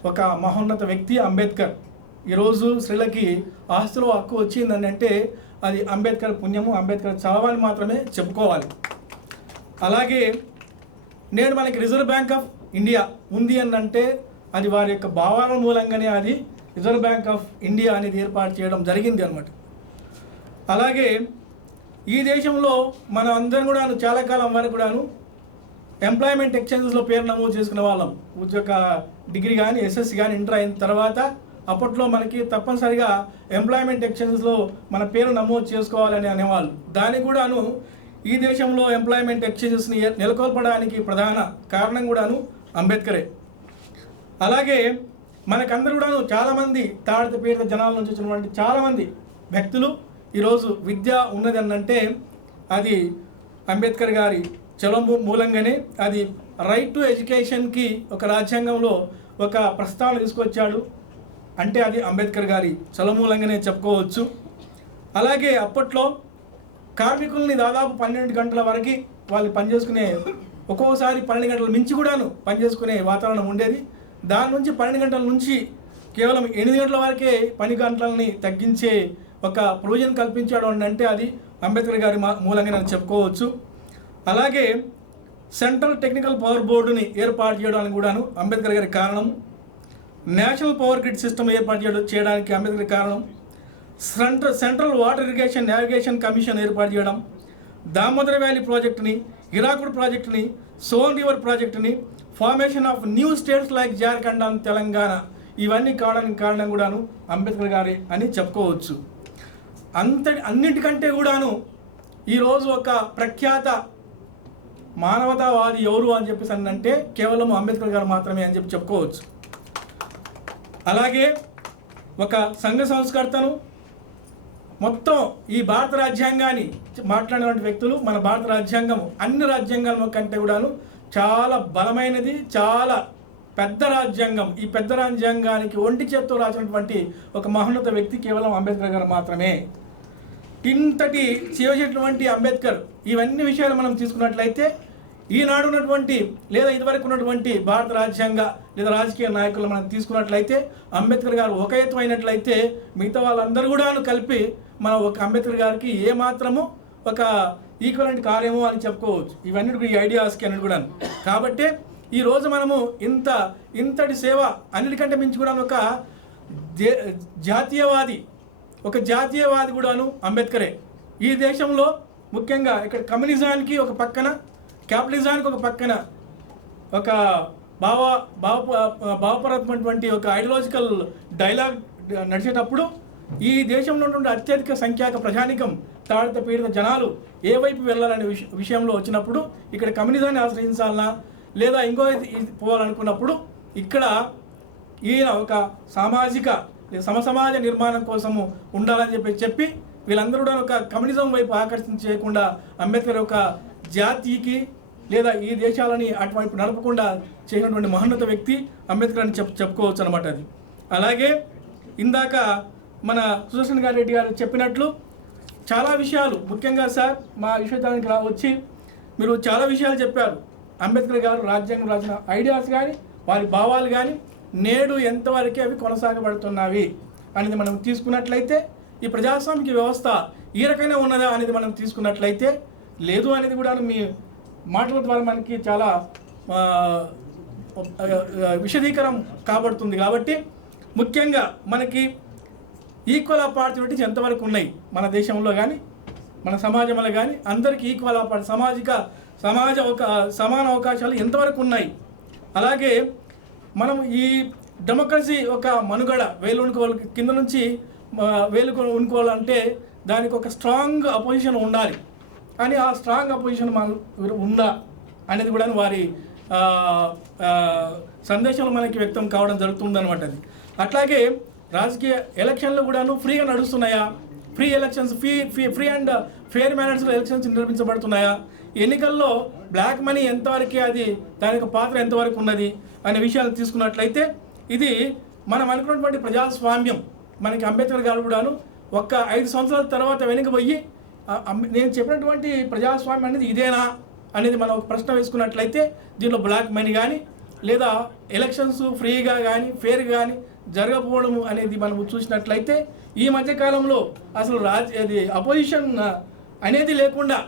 ఒక మహోన్నత వ్యక్తి అంబేద్కర్. ఈరోజు స్త్రీలకి ఆస్తిలో హక్కు వచ్చిందని అంటే అది అంబేద్కర్ పుణ్యము, అంబేద్కర్ చదవాలని మాత్రమే చెప్పుకోవాలి. అలాగే నేడు మనకి రిజర్వ్ బ్యాంక్ ఆఫ్ ఇండియా ఉంది అని అంటే అది వారి యొక్క భావాల మూలంగానే అది రిజర్వ్ బ్యాంక్ ఆఫ్ ఇండియా అనేది ఏర్పాటు చేయడం జరిగింది అన్నమాట. అలాగే ఈ దేశంలో మనం అందరం కూడాను చాలా కాలం వరకు కూడాను ఎంప్లాయ్మెంట్ ఎక్స్చేంజెస్లో పేరు నమోదు చేసుకునే వాళ్ళం. ఉద్యోగ డిగ్రీ కానీ ఎస్ఎస్సి కానీ ఇంటర్ అయిన తర్వాత అప్పట్లో మనకి తప్పనిసరిగా ఎంప్లాయ్మెంట్ ఎక్స్చేంజెస్లో మన పేరు నమోదు చేసుకోవాలని అనేవాళ్ళు. దానికి కూడాను ఈ దేశంలో ఎంప్లాయ్మెంట్ ఎక్స్చేంజెస్ని నెలకొల్పడానికి ప్రధాన కారణం కూడాను అంబేద్కరే. అలాగే మనకందరూ కూడాను చాలామంది తాడిత పీడిత జనాల నుంచి వచ్చినటువంటి చాలామంది వ్యక్తులు ఈరోజు విద్య ఉన్నది అనంటే అది అంబేద్కర్ గారి చలో మూలంగానే. అది రైట్ టు ఎడ్యుకేషన్కి ఒక రాజ్యాంగంలో ఒక ప్రస్తావన తీసుకొచ్చాడు అంటే అది అంబేద్కర్ గారి చలో మూలంగానే చెప్పుకోవచ్చు. అలాగే అప్పట్లో కార్మికుల్ని దాదాపు 12 గంటల వరకు వాళ్ళు పనిచేసుకునే, ఒక్కొక్కసారి 12 గంటల మించి కూడాను పనిచేసుకునే వాతావరణం ఉండేది. దాని నుంచి 12 గంటల నుంచి కేవలం 8 గంటల వరకే పని గంటలని తగ్గించే ఒక ప్రొవిజన్ కల్పించాడు అంటే అది అంబేద్కర్ గారి మూలంగా నేను చెప్పుకోవచ్చు. అలాగే సెంట్రల్ టెక్నికల్ పవర్ బోర్డుని ఏర్పాటు చేయడానికి కూడాను అంబేద్కర్ గారి కారణం. నేషనల్ పవర్ గ్రిడ్ సిస్టమ్ ఏర్పాటు చేయడానికి అంబేద్కర్ కారణం. Central water irrigation navigation commission ఏర్పాటు చేయడం, దామోదర వ్యాలీ ప్రాజెక్టుని, హిరాకుడ్ ప్రాజెక్టుని, సోన్ రివర్ ప్రాజెక్టుని, formation of new states like Jharkhand and Telangana, ఇవన్నీ కావడానికి కారణం కూడాను అంబేద్కర్ గారి అని చెప్పుకోవచ్చు. అన్నిటికంటే కూడాను ఈరోజు ఒక ప్రఖ్యాత మానవతావాది ఎవరు అని చెప్పేసి అంటే కేవలం అంబేద్కర్ గారు మాత్రమే అని చెప్పుకోవచ్చు. అలాగే ఒక సంఘ సంస్కర్తను, మొత్తం ఈ భారత రాజ్యాంగాన్ని మాట్లాడినటువంటి వ్యక్తులు. మన భారత రాజ్యాంగం అన్ని రాజ్యాంగాల కంటే కూడాను చాలా బలమైనది, చాలా పెద్ద రాజ్యాంగం. ఈ పెద్ద రాజ్యాంగానికి ఒంటి చేత్తో రాసినటువంటి ఒక మహోన్నత వ్యక్తి కేవలం అంబేద్కర్ గారు మాత్రమే. ఇంతటి చేసినటువంటి అంబేద్కర్ ఇవన్నీ విషయాలు మనం తీసుకున్నట్లయితే ఈనాడు ఉన్నటువంటి లేదా ఇదివరకు ఉన్నటువంటి భారత రాజ్యాంగ లేదా రాజకీయ నాయకులు మనం తీసుకున్నట్లయితే అంబేద్కర్ గారు ఒక ఎత్తు అయినట్లయితే మిగతా వాళ్ళందరూ కూడా కలిపి మనం ఒక అంబేద్కర్ గారికి ఏమాత్రము ఒక ఈక్వలెంట్ కార్యము అని చెప్పుకోవచ్చు. ఇవన్నీ ఈ ఐడియాస్కి అన్నిటి కూడా. కాబట్టి ఈరోజు మనము ఇంతటి సేవ అన్నిటికంటే మించి కూడా ఒక జాతీయవాది కూడాను అంబేద్కరే. ఈ దేశంలో ముఖ్యంగా ఇక్కడ కమ్యూనిజానికి ఒక పక్కన, క్యాపిటలిజానికి ఒక పక్కన ఒక భావపరమైనటువంటి ఒక ఐడియాలజికల్ డైలాగ్ నడిచేటప్పుడు ఈ దేశంలో ఉన్నటువంటి అత్యధిక సంఖ్యాక ప్రజానికం, తాడిత పీడిత జనాలు ఏ వైపు వెళ్ళాలనే విషయంలో వచ్చినప్పుడు ఇక్కడ కమ్యూనిజాన్ని ఆశ్రయించాలన్నా లేదా ఇంకో పోవాలనుకున్నప్పుడు ఇక్కడ ఈయన ఒక సామాజిక సమసమాజ నిర్మాణం కోసము ఉండాలని చెప్పి వీళ్ళందరూ కూడా ఒక కమ్యూనిజం వైపు ఆకర్షించకుండా అంబేద్కర్ ఒక జాతికి లేదా ఈ దేశాలని అటువైపు నడపకుండా చేసినటువంటి మహోన్నత వ్యక్తి అంబేద్కర్ అని చెప్పుకోవచ్చు అనమాట. అది అలాగే ఇందాక మన సుదర్శన్ రెడ్డి గారు చెప్పినట్లు చాలా విషయాలు, ముఖ్యంగా సార్ మా విశ్వవిద్యాలయానికి వచ్చి మీరు చాలా విషయాలు చెప్పారు. అంబేద్కర్ గారు రాజ్యాంగం రాసిన ఐడియాస్ కానీ వారి భావాలు కానీ నేడు ఎంతవరకు అవి కొనసాగబడుతున్నవి అనేది మనం తీసుకున్నట్లయితే ఈ ప్రజాస్వామిక వ్యవస్థ ఈ రకంగా ఉన్నదా అనేది మనం తీసుకున్నట్లయితే లేదు అనేది కూడా మీ మాటల ద్వారా మనకి చాలా విశదీకరం కాబడుతుంది. కాబట్టి ముఖ్యంగా మనకి ఈక్వల్ ఆపర్చునిటీస్ ఎంతవరకు ఉన్నాయి మన దేశంలో కానీ మన సమాజంలో కానీ అందరికీ ఈక్వల్ సమాన అవకాశాలు ఎంతవరకు ఉన్నాయి. అలాగే మనం ఈ డెమోక్రసీ ఒక మనుగడ కింద నుంచి వేలుకొనుకోవాలంటే దానికి ఒక స్ట్రాంగ్ అపోజిషన్ ఉండాలి. కానీ ఆ స్ట్రాంగ్ అపోజిషన్ ఉందా అనేది కూడా వారి సందేశంలో మనకి వ్యక్తం కావడం జరుగుతుందన్నమాట. అది అట్లాగే రాజకీయ ఎలక్షన్లు కూడాను ఫ్రీగా నడుస్తున్నాయా, free elections free and fair మేనర్స్లో ఎలక్షన్స్ నిర్వహించబడుతున్నాయా, ఎన్నికల్లో బ్లాక్ మనీ ఎంతవరకు అది దాని యొక్క పాత్ర ఎంతవరకు ఉన్నది అనే విషయాలు తీసుకున్నట్లయితే ఇది మనం అనుకున్నటువంటి ప్రజాస్వామ్యం మనకి అంబేద్కర్ గారు కూడాను ఒక 5 సంవత్సరాల తర్వాత వెనుకబోయి నేను చెప్పినటువంటి ప్రజాస్వామ్యం అనేది ఇదేనా అనేది మనం ఒక ప్రశ్న వేసుకున్నట్లయితే దీనిలో బ్లాక్ మనీ కానీ లేదా ఎలక్షన్స్ ఫ్రీగా కానీ ఫెయిర్గా కానీ జరగకపోవడం అనేది మనం చూసినట్లయితే ఈ మధ్యకాలంలో అసలు అపోజిషన్ అనేది లేకుండా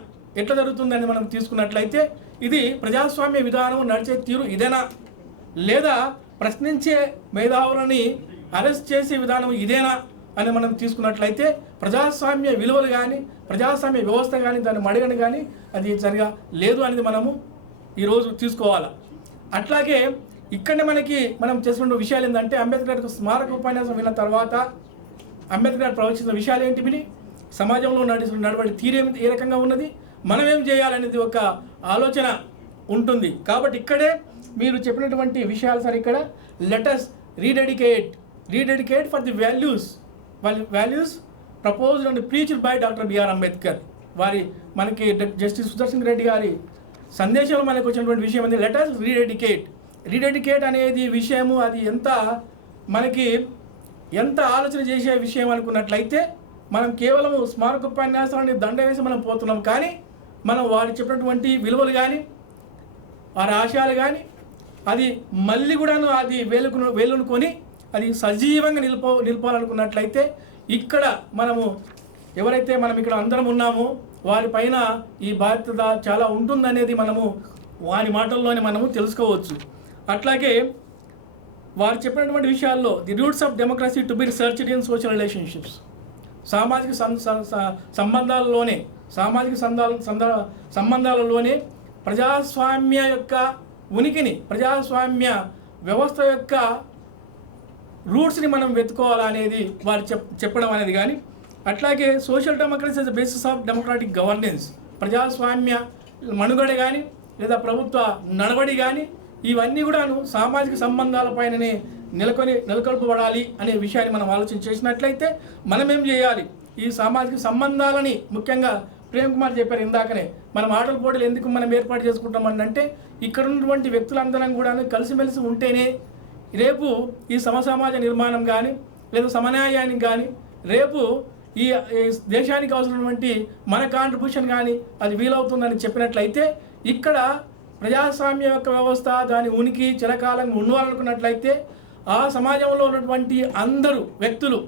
ఎట్లా జరుగుతుందని మనం తీసుకున్నట్లయితే ఇది ప్రజాస్వామ్య విధానం నడిచే తీరు ఇదేనా, లేదా ప్రశ్నించే మేధావులని అరెస్ట్ చేసే విధానం ఇదేనా అని మనం తీసుకున్నట్లయితే ప్రజాస్వామ్య విలువలు కానీ ప్రజాస్వామ్య వ్యవస్థ కానీ దాన్ని మడగని కానీ అది సరిగా లేదు అనేది మనము ఈరోజు తీసుకోవాలి. అట్లాగే ఇక్కడనే మనం చేసిన విషయాలు ఏంటంటే అంబేద్కర్ స్మారక ఉపన్యాసం విన్న తర్వాత అంబేద్కర్ ప్రవచించిన విషయాలు ఏంటివి, సమాజంలో నడవడి తీరు ఏ రకంగా ఉన్నది, మనం ఏం చేయాలనేది ఒక ఆలోచన ఉంటుంది. కాబట్టి ఇక్కడే మీరు చెప్పినటువంటి విషయాలు సార్ ఇక్కడ let us rededicate for the values proposed and preached by doctor BR Ambedkar. మనకి జస్టిస్ సుదర్శన్ రెడ్డి గారి సందేశంలో మనకు వచ్చినటువంటి విషయం ఏంటి, లెటస్ రీడెడికేట్ అనేది విషయము అది ఎంత ఆలోచన చేసే విషయం అనుకున్నట్లయితే మనం కేవలము స్మారకోపన్యాసాలని దండ వేసి మనం పోతున్నాం. కానీ మనం వారు చెప్పినటువంటి విలువలు కానీ వారి ఆశయాలు కానీ అది మళ్ళీ కూడాను అది వేలుకొని అది సజీవంగా నిలపాలనుకున్నట్లయితే ఇక్కడ ఎవరైతే మనం ఇక్కడ అందరం ఉన్నామో వారిపైన ఈ బాధ్యత చాలా ఉంటుందనేది మనము వారి మాటల్లోనే మనము తెలుసుకోవచ్చు. అట్లాగే వారు చెప్పినటువంటి విషయాల్లో the roots of democracy to be researched in social relationships, సామాజిక సంబంధాలలోనే ప్రజాస్వామ్య యొక్క ఉనికిని, ప్రజాస్వామ్య వ్యవస్థ యొక్క రూట్స్ని మనం వెతుకోవాలనేది వారు చెప్పడం అనేది కానీ, అట్లాగే social democracy is the basis of democratic governance, ప్రజాస్వామ్య మనుగడ కానీ లేదా ప్రభుత్వ నడవడి కానీ ఇవన్నీ కూడాను సామాజిక సంబంధాలపైననే నెలకొల్పబడాలి అనే విషయాన్ని మనం ఆలోచన చేసినట్లయితే మనం ఏం చేయాలి, ఈ సామాజిక సంబంధాలని ముఖ్యంగా ప్రేమ్ కుమార్ చెప్పారు ఇందాకనే, మనం ఆటల పోటీలు ఎందుకు మనం ఏర్పాటు చేసుకుంటామని అంటే ఇక్కడ ఉన్నటువంటి వ్యక్తులందరం కూడా కలిసిమెలిసి ఉంటేనే రేపు ఈ సమసమాజ నిర్మాణం కానీ లేదా సమన్యాయానికి కానీ రేపు ఈ దేశానికి అవసరమైనటువంటి మన కాంట్రిబ్యూషన్ కానీ అది వీలవుతుందని చెప్పినట్లయితే ఇక్కడ ప్రజాస్వామ్య యొక్క వ్యవస్థ దాని ఉనికి చిరకాలం ఉండాలనుకున్నట్లయితే ఆ సమాజంలో ఉన్నటువంటి అందరూ వ్యక్తులు,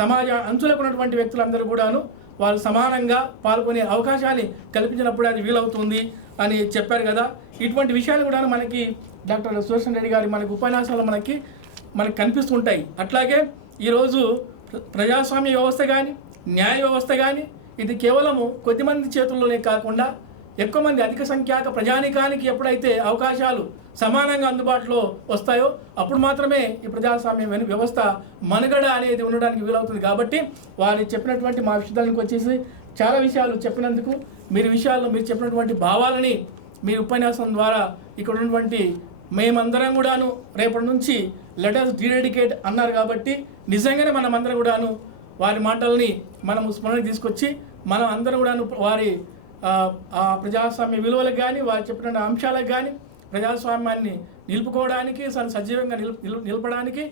సమాజ అంచులకు ఉన్నటువంటి వ్యక్తులందరూ కూడాను వాళ్ళు సమానంగా పాల్గొనే అవకాశాన్ని కల్పించినప్పుడు అది వీలవుతుంది అని చెప్పారు కదా. ఇటువంటి విషయాలు కూడా మనకి డాక్టర్ సుదర్శన్ రెడ్డి గారి మనకి ఉపన్యాసాలు మనకి కనిపిస్తుంటాయి. అట్లాగే ఈరోజు ప్రజాస్వామ్య వ్యవస్థ కానీ న్యాయ వ్యవస్థ కానీ ఇది కేవలము కొద్దిమంది చేతుల్లోనే కాకుండా ఎక్కువ మంది అధిక సంఖ్యాక ప్రజానీకానికి ఎప్పుడైతే అవకాశాలు సమానంగా అందుబాటులో వస్తాయో అప్పుడు మాత్రమే ఈ ప్రజాస్వామ్య వ్యవస్థ మనుగడ అనేది ఉండడానికి వీలవుతుంది. కాబట్టి వారు చెప్పినటువంటి మా విషయాలకు వచ్చేసి చాలా విషయాలు చెప్పినందుకు మీరు చెప్పినటువంటి భావాలని మీ ఉపన్యాసం ద్వారా ఇక్కడ ఉన్నటువంటి మేమందరం కూడాను రేపటి నుంచి లెట్ us డెడికేట్ అన్నారు కాబట్టి నిజంగానే మనమందరం కూడాను వారి మాటల్ని మనము స్మరణకు తీసుకొచ్చి మనం అందరం కూడాను వారి ఆ ప్రజాస్వామ్య విలువలకు కానీ వారు చెప్పిన అంశాలకు కానీ ప్రజాస్వామ్యాన్ని నిలుపుకోవడానికి సజీవంగా నిలపడానికి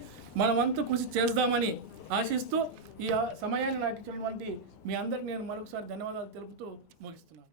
మనమంతా కృషి చేద్దామని ఆశిస్తూ ఈ సమయాన్ని నాకు ఇచ్చినటువంటి మీ అందరికీ నేను మరొకసారి ధన్యవాదాలు తెలుపుతూ ముగిస్తున్నాను.